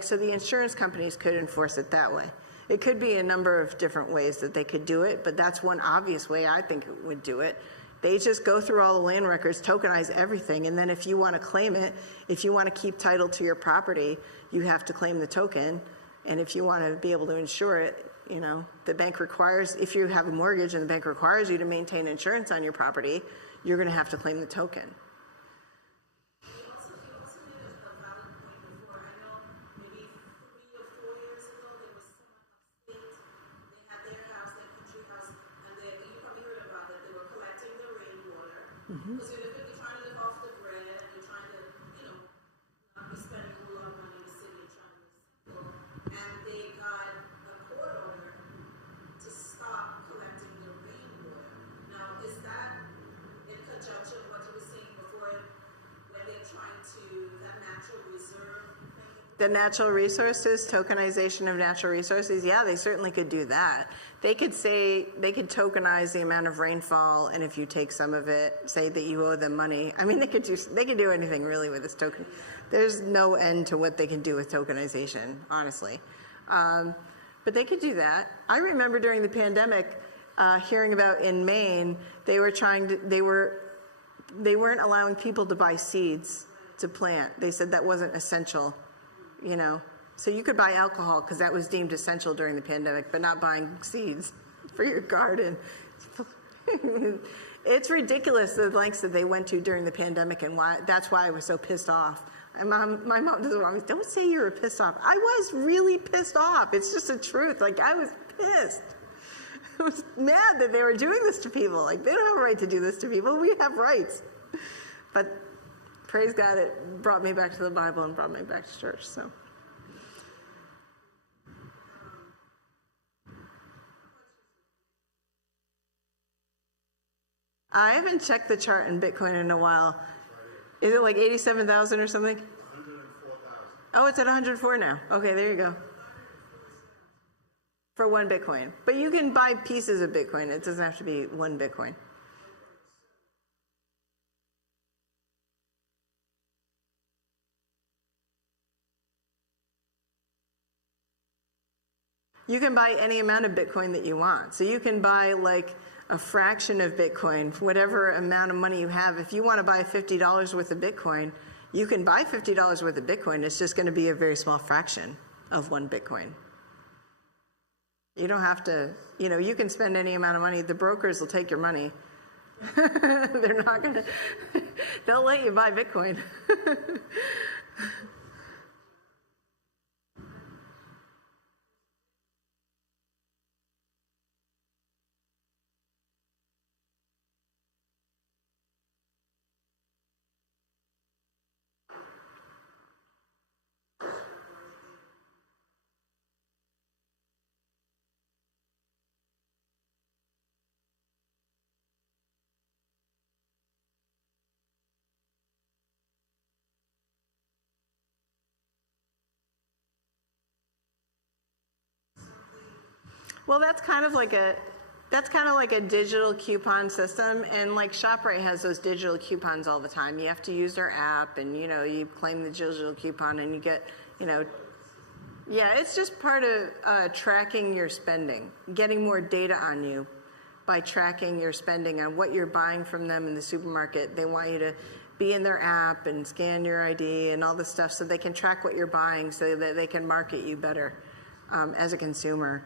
So the insurance companies could enforce it that way. It could be a number of different ways that they could do it, but that's one obvious way I think it would do it. They just go through all the land records, tokenize everything, and then if you want to claim it, if you want to keep title to your property, you have to claim the token. And if you want to be able to insure it, the bank requires, if you have a mortgage and the bank requires you to maintain insurance on your property, you're going to have to claim the token. You also made a valid point before. I know maybe 3 or 4 years ago, there was someone upstate. They had their house, their country house, and you probably heard about it. They were collecting the rainwater. Because you're trying to live off the grid, and you're trying to, not be spending a whole lot of money in the city and trying to live simple. And they got a court order to stop collecting the rainwater. Now, is that in conjunction with what you were saying before, when they're trying to, that natural reserve thing? The natural resources, tokenization of natural resources, yeah, they certainly could do that. They could tokenize the amount of rainfall, and if you take some of it, say that you owe them money. I mean, they could do anything really with this token. There's no end to what they can do with tokenization, honestly. But they could do that. I remember during the pandemic, hearing about in Maine, they weren't allowing people to buy seeds to plant. They said that wasn't essential. So you could buy alcohol because that was deemed essential during the pandemic, but not buying seeds for your garden. It's ridiculous the lengths that they went to during the pandemic, and that's why I was so pissed off. My mom doesn't always, don't say you were pissed off. I was really pissed off. It's just the truth. Like, I was pissed. I was mad that they were doing this to people. Like, they don't have a right to do this to people. We have rights. But praise God, it brought me back to the Bible and brought me back to church. So. I haven't checked the chart in Bitcoin in a while. Is it like 87,000 or something? 104,000. Oh, it's at 104 now. Okay, there you go. For one Bitcoin. But you can buy pieces of Bitcoin. It doesn't have to be one Bitcoin. You can buy any amount of Bitcoin that you want. So you can buy like a fraction of Bitcoin, whatever amount of money you have. If you want to buy $50 worth of Bitcoin, you can buy $50 worth of Bitcoin. It's just going to be a very small fraction of one Bitcoin. You don't have to, you can spend any amount of money. The brokers will take your money. They're not going to, they'll let you buy Bitcoin. Well, that's kind of like a digital coupon system, and like ShopRite has those digital coupons all the time. You have to use their app, and you claim the digital coupon, and you get, yeah, it's just part of tracking your spending, getting more data on you by tracking your spending on what you're buying from them in the supermarket. They want you to be in their app and scan your ID and all this stuff so they can track what you're buying so that they can market you better as a consumer.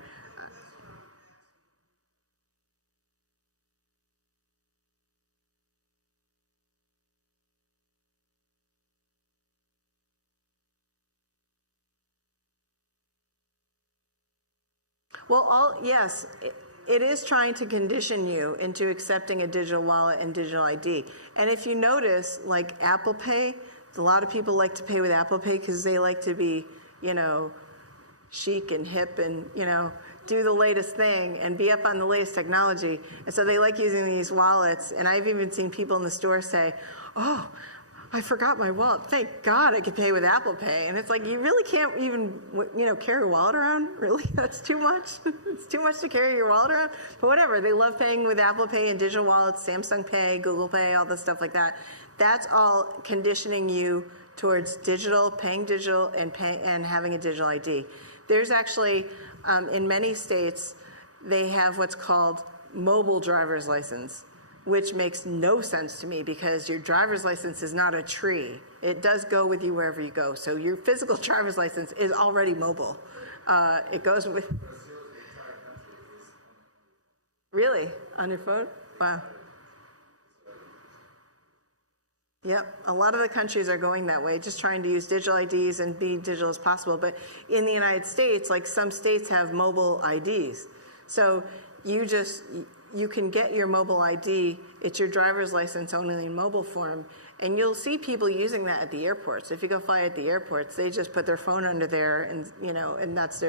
Well, yes, it is trying to condition you into accepting a digital wallet and digital ID. And if you notice, like Apple Pay, a lot of people like to pay with Apple Pay because they like to be, chic and hip and, do the latest thing and be up on the latest technology. And so they like using these wallets. And I've even seen people in the store say, oh, I forgot my wallet. Thank God I could pay with Apple Pay. And it's like, you really can't even, carry a wallet around? Really? That's too much? It's too much to carry your wallet around? But whatever, they love paying with Apple Pay and digital wallets, Samsung Pay, Google Pay, all this stuff like that. That's all conditioning you towards digital, paying digital, and having a digital ID. There's actually, in many states, they have what's called mobile driver's license, which makes no sense to me because your driver's license is not a tree. It does go with you wherever you go. So your physical driver's license is already mobile. It goes with... Really? On your phone? Wow. Yep. A lot of the countries are going that way, just trying to use digital IDs and be digital as possible. But in the United States, like some states have mobile IDs. So you can get your mobile ID, it's your driver's license only in mobile form, and you'll see people using that at the airports. If you go fly at the airports, they just put their phone under there and, and that's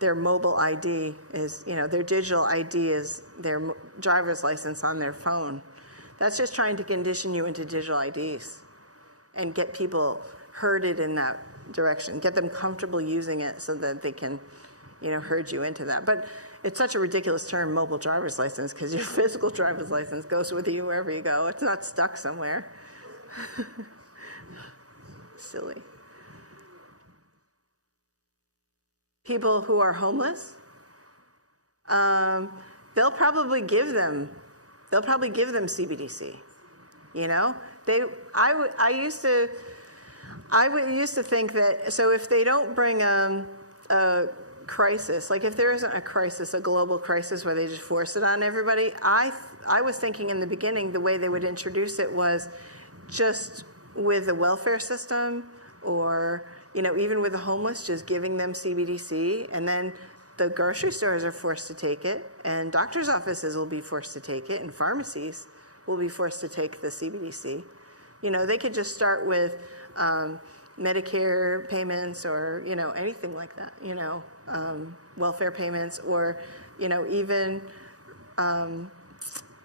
their mobile ID is, their digital ID is their driver's license on their phone. That's just trying to condition you into digital IDs and get people herded in that direction, get them comfortable using it so that they can, herd you into that. But it's such a ridiculous term, mobile driver's license, because your physical driver's license goes with you wherever you go. It's not stuck somewhere. Silly. People who are homeless, they'll probably give them CBDC. I used to think that, so if they don't bring a crisis, like if there isn't a crisis, a global crisis where they just force it on everybody, I was thinking in the beginning the way they would introduce it was just with the welfare system, or even with the homeless, just giving them CBDC, and then the grocery stores are forced to take it, and doctors' offices will be forced to take it, and pharmacies will be forced to take the CBDC. They could just start with Medicare payments, or anything like that. Welfare payments, or even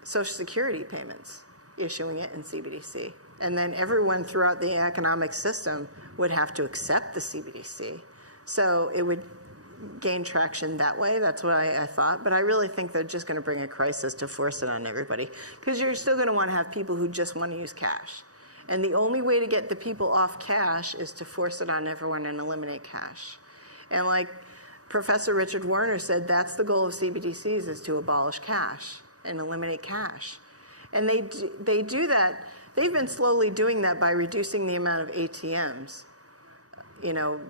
Social Security payments, issuing it in CBDC. And then everyone throughout the economic system would have to accept the CBDC. So it would gain traction that way. That's what I thought. But I really think they're just going to bring a crisis to force it on everybody, because you're still going to want to have people who just want to use cash. And the only way to get the people off cash is to force it on everyone and eliminate cash. And like Professor Richard Warner said, that's the goal of CBDCs, is to abolish cash and eliminate cash. And they do that. They've been slowly doing that by reducing the amount of ATMs.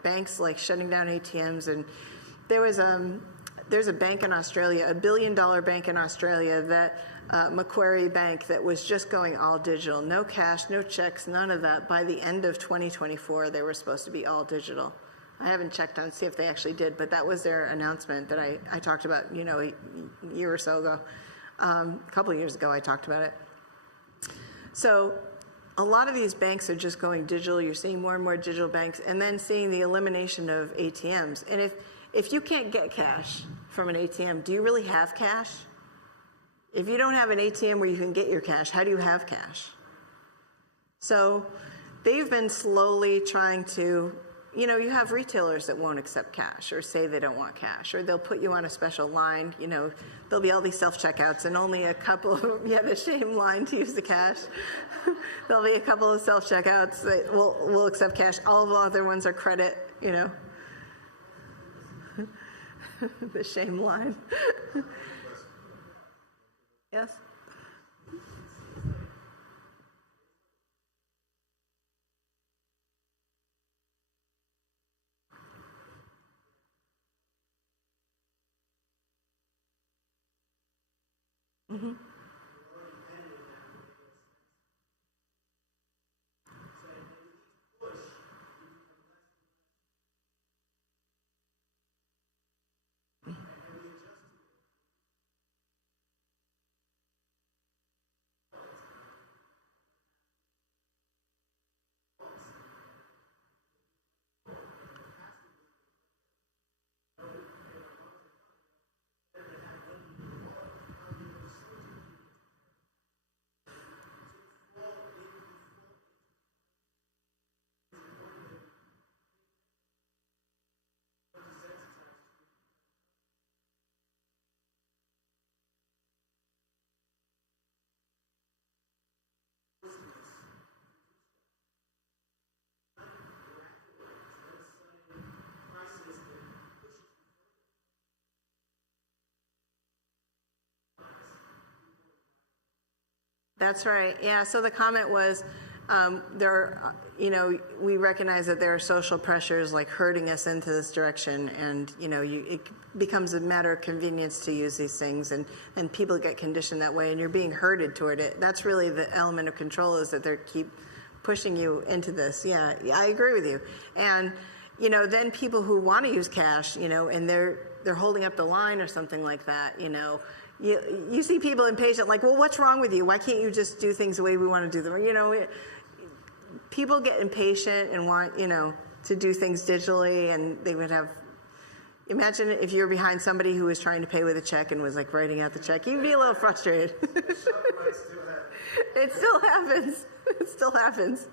Banks like shutting down ATMs. And there's a bank in Australia, $1 billion bank in Australia, that Macquarie Bank, that was just going all digital. No cash, no checks, none of that. By the end of 2024, they were supposed to be all digital. I haven't checked on to see if they actually did, but that was their announcement that I talked about, a year or so ago. A couple of years ago, I talked about it. So a lot of these banks are just going digital. You're seeing more and more digital banks, and then seeing the elimination of ATMs. And if you can't get cash from an ATM, do you really have cash? If you don't have an ATM where you can get your cash, how do you have cash? So they've been slowly trying to, you have retailers that won't accept cash, or say they don't want cash, or they'll put you on a special line. There'll be all these self-checkouts, and only a couple of them, the shame line to use the cash. There'll be a couple of self-checkouts that will accept cash. All of the other ones are credit, the shame line. Yes? Mm-hmm. That's right. Yeah. So the comment was, we recognize that there are social pressures like herding us into this direction, and it becomes a matter of convenience to use these things, and people get conditioned that way, and you're being herded toward it. That's really the element of control, is that they keep pushing you into this. Yeah, I agree with you. And then people who want to use cash, and they're holding up the line or something like that, You see people impatient, like, well, what's wrong with you? Why can't you just do things the way we want to do them? People get impatient and want, to do things digitally, and they would have, imagine if you were behind somebody who was trying to pay with a check and was like writing out the check. You'd be a little frustrated. It still happens. It still happens.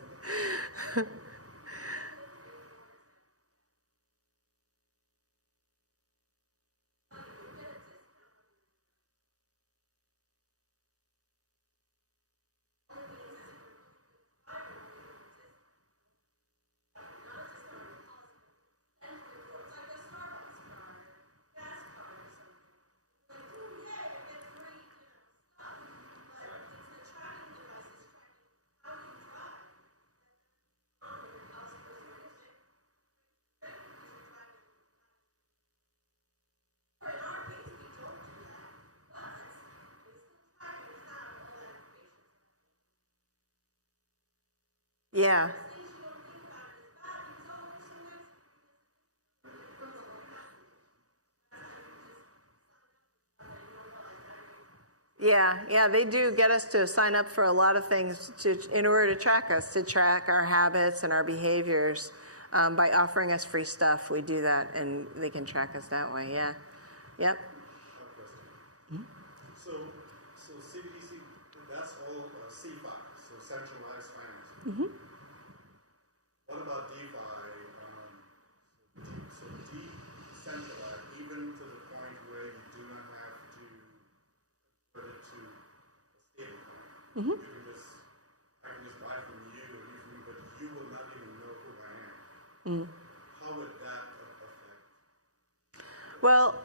Yeah. Yeah, they do get us to sign up for a lot of things in order to track us, to track our habits and our behaviors. By offering us free stuff, we do that, and they can track us that way. Yeah. Yep. So CBDC, that's all CFI, so centralized finance. What about DeFi? So decentralized, even to the point where you do not have to put it to a stable coin. I can just buy from you or you from me, but you will not even know who I am. How would that affect? Well,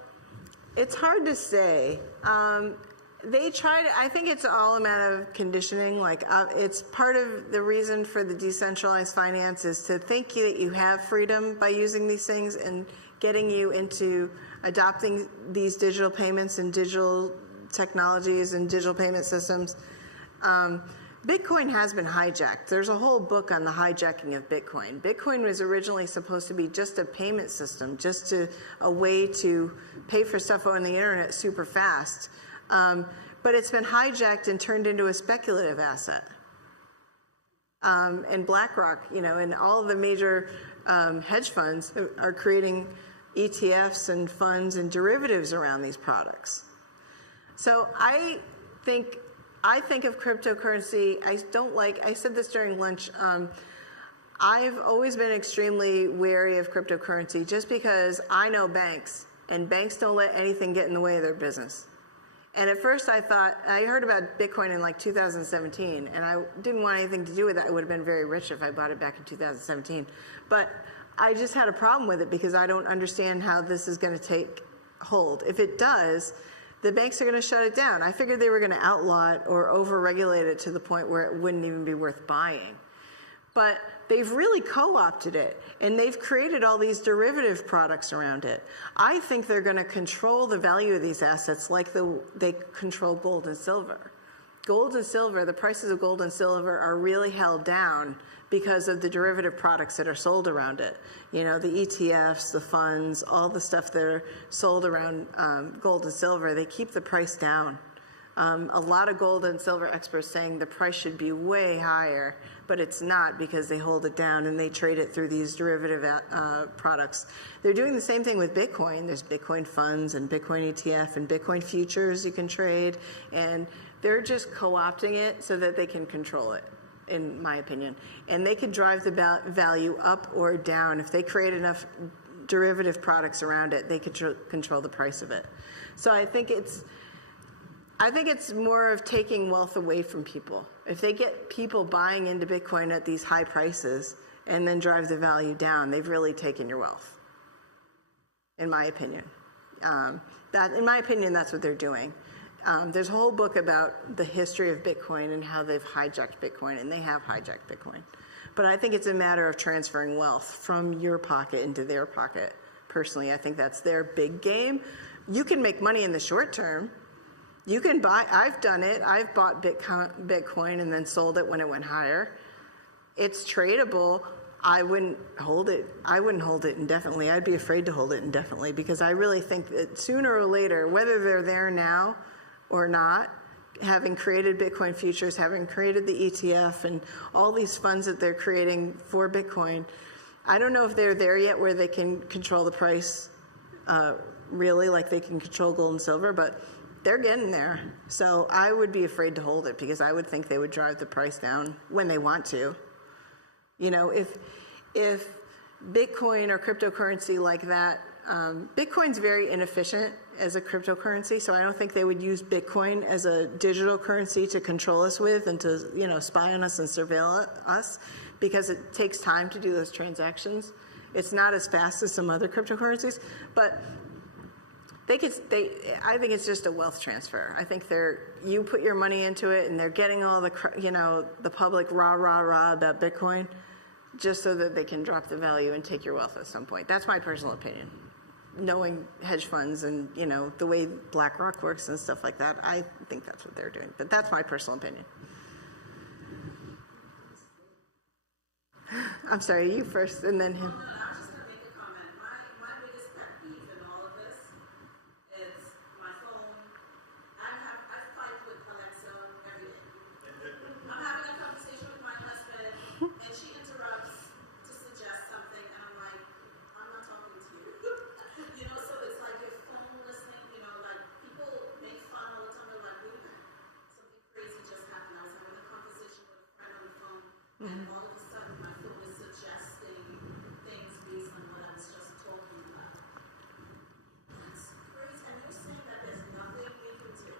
it's hard to say. I think it's all a matter of conditioning. Like, it's part of the reason for the decentralized finance is to think that you have freedom by using these things and getting you into adopting these digital payments and digital technologies and digital payment systems. Bitcoin has been hijacked. There's a whole book on the hijacking of Bitcoin. Bitcoin was originally supposed to be just a payment system, just a way to pay for stuff on the internet super fast. But it's been hijacked and turned into a speculative asset. And BlackRock, and all of the major hedge funds are creating ETFs and funds and derivatives around these products. So I think of cryptocurrency, I said this during lunch, I've always been extremely wary of cryptocurrency just because I know banks, and banks don't let anything get in the way of their business. And at first I heard about Bitcoin in like 2017, and I didn't want anything to do with it. I would have been very rich if I bought it back in 2017. But I just had a problem with it because I don't understand how this is going to take hold. If it does, the banks are going to shut it down. I figured they were going to outlaw it or over-regulate it to the point where it wouldn't even be worth buying. But they've really co-opted it, and they've created all these derivative products around it. I think they're going to control the value of these assets like they control gold and silver. Gold and silver, the prices of gold and silver are really held down because of the derivative products that are sold around it. The ETFs, the funds, all the stuff that are sold around gold and silver, they keep the price down. A lot of gold and silver experts saying the price should be way higher, but it's not because they hold it down and they trade it through these derivative products. They're doing the same thing with Bitcoin. There's Bitcoin funds and Bitcoin ETF and Bitcoin futures you can trade, and they're just co-opting it so that they can control it, in my opinion. And they could drive the value up or down. If they create enough derivative products around it, they could control the price of it. So I think it's more of taking wealth away from people. If they get people buying into Bitcoin at these high prices and then drive the value down, they've really taken your wealth, in my opinion. In my opinion, that's what they're doing. There's a whole book about the history of Bitcoin and how they've hijacked Bitcoin, and they have hijacked Bitcoin. But I think it's a matter of transferring wealth from your pocket into their pocket. Personally, I think that's their big game. You can make money in the short term. You can buy, I've done it. I've bought Bitcoin and then sold it when it went higher. It's tradable. I wouldn't hold it. I wouldn't hold it indefinitely. I'd be afraid to hold it indefinitely because I really think that sooner or later, whether they're there now or not, having created Bitcoin futures, having created the ETF and all these funds that they're creating for Bitcoin, I don't know if they're there yet where they can control the price really like they can control gold and silver, but they're getting there. So I would be afraid to hold it because I would think they would drive the price down when they want to. If Bitcoin or cryptocurrency like that, Bitcoin's very inefficient as a cryptocurrency, so I don't think they would use Bitcoin as a digital currency to control us with and to, spy on us and surveil us because it takes time to do those transactions. It's not as fast as some other cryptocurrencies, but I think it's just a wealth transfer. I think you put your money into it and they're getting all the public rah about Bitcoin just so that they can drop the value and take your wealth at some point. That's my personal opinion. Knowing hedge funds and, the way BlackRock works and stuff like that, I think that's what they're doing. But that's my personal opinion. I'm sorry, you first, and then him. No, I was just gonna make a comment. My biggest pet peeve in all of this is my phone. I fight with Alexa every day. I'm having a conversation with my husband, and she interrupts to suggest something, and I'm like, I'm not talking to you. You know, so it's like your phone listening. You know, like people make fun all the time. They're like, wait a minute, something crazy just happened. I was having a conversation with a friend on the phone, and all of a sudden my phone is suggesting things based on what I was just talking about. That's crazy. And you're saying that there's nothing we can do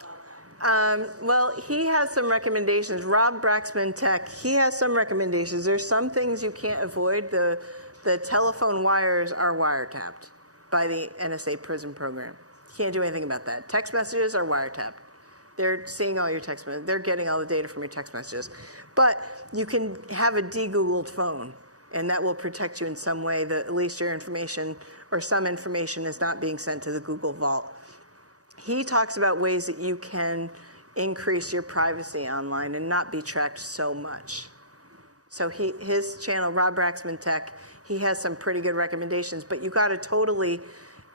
about that. Well, he has some recommendations. Rob Braxman Tech, he has some recommendations. There's some things you can't avoid. The telephone wires are wiretapped by the NSA prison program. You can't do anything about that. Text messages are wiretapped. They're seeing all your text messages. They're getting all the data from your text messages. But you can have a de-Googled phone, and that will protect you in some way that at least your information or some information is not being sent to the Google Vault. He talks about ways that you can increase your privacy online and not be tracked so much. So his channel, Rob Braxman Tech, he has some pretty good recommendations, but you got to totally,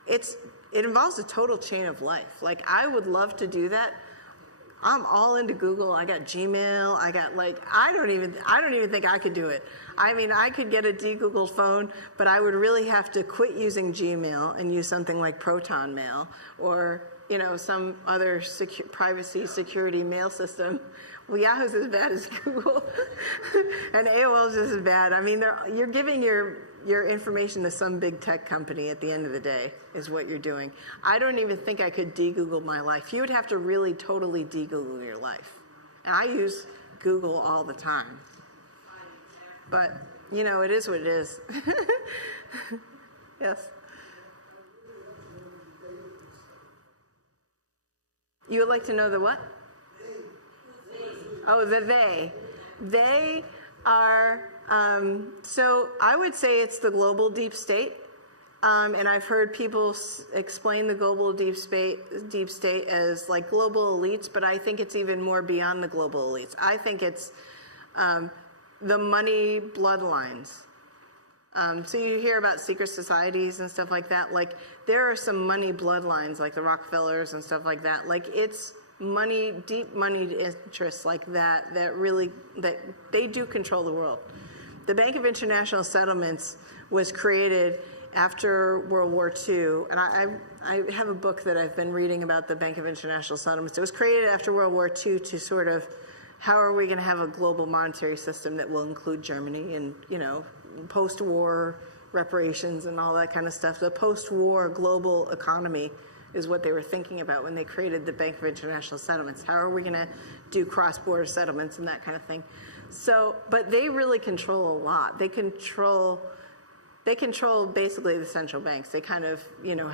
it involves a total chain of life. Like, I would love to do that. I'm all into Google. I got Gmail. I got I don't even think I could do it. I mean, I could get a de-Googled phone, but I would really have to quit using Gmail and use something like Proton Mail or, you know, some other privacy security mail system. Well, Yahoo's as bad as Google, and AOL's just as bad. I mean, you're giving your information to some big tech company at the end of the day is what you're doing. I don't even think I could de-Google my life. You would have to really totally de-Google your life. And I use Google all the time. But, you know, it is what it is. Yes. You would like to know the what? Oh, the they. They are, so I would say it's the global deep state. And I've heard people explain the global deep state as like global elites, but I think it's even more beyond the global elites. I think it's the money bloodlines. So you hear about secret societies and stuff like that. Like, there are some money bloodlines, like the Rockefellers and stuff like that. Like, it's money, deep moneyed interests like that they do control the world. The Bank of International Settlements was created after World War II, and I have a book that I've been reading about the Bank of International Settlements. It was created after World War II to sort of, how are we going to have a global monetary system that will include Germany and, you know, post-war reparations and all that kind of stuff. The post-war global economy is what they were thinking about when they created the Bank of International Settlements. How are we going to do cross-border settlements and that kind of thing? So, but they really control a lot. They control basically the central banks. They kind of, you know,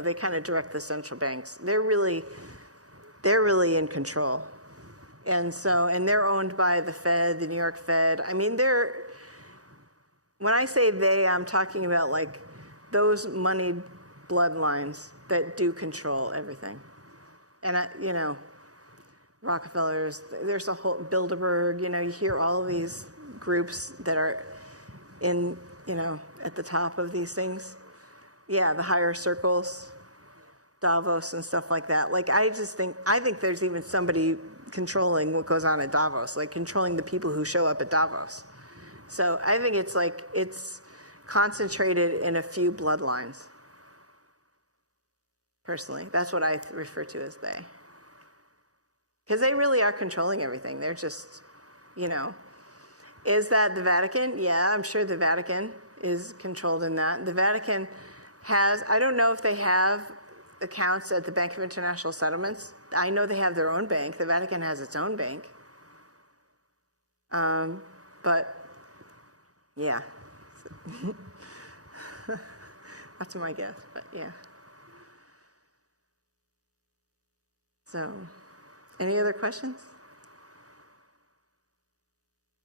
they kind of direct the central banks. They're really in control. And so, and they're owned by the Fed, the New York Fed. I mean, when I say they, I'm talking about like those moneyed bloodlines that do control everything. And, you know, Rockefellers, there's a whole, Bilderberg, you know, you hear all of these groups that are in, you know, at the top of these things. Yeah, the higher circles, Davos and stuff like that. Like, I think there's even somebody controlling what goes on at Davos, like controlling the people who show up at Davos. So I think it's concentrated in a few bloodlines. Personally, that's what I refer to as they. Because they really are controlling everything. They're just, you know. Is that the Vatican? Yeah, I'm sure the Vatican is controlled in that. The Vatican has, I don't know if they have accounts at the Bank of International Settlements. I know they have their own bank. The Vatican has its own bank. But, yeah. That's my guess, but yeah. So, any other questions?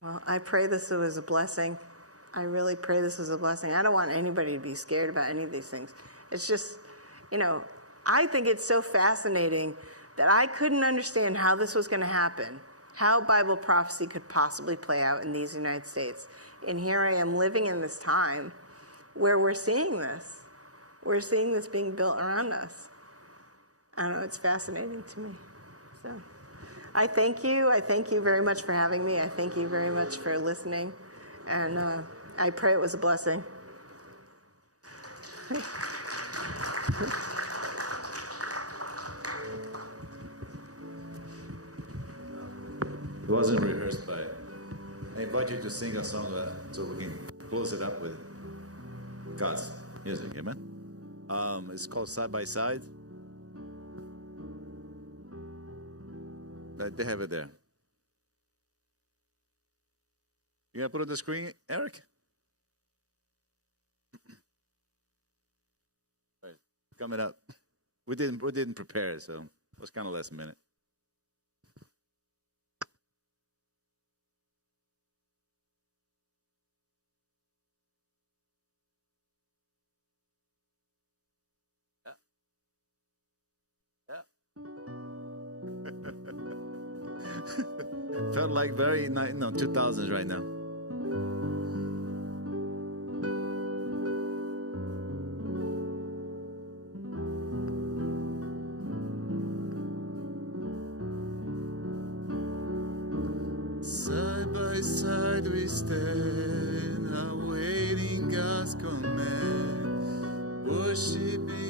Well, I pray this was a blessing. I really pray this was a blessing. I don't want anybody to be scared about any of these things. It's just, you know, I think it's so fascinating that I couldn't understand how this was going to happen how Bible prophecy could possibly play out in these United States. And here I am living in this time where we're seeing this. We're seeing this being built around us. I don't know, it's fascinating to me. So I thank you. I thank you very much for having me. I thank you very much for listening. And I pray it was a blessing. It wasn't rehearsed, but I invite you to sing a song so we can close it up with God's music. Amen. It's called Side by Side. They have it there. You gonna put it on the screen, Eric? Right, coming up. We didn't prepare it, so it was kind of last minute. Felt like very 2000s right now. Side by side we stand, awaiting God's command, worshiping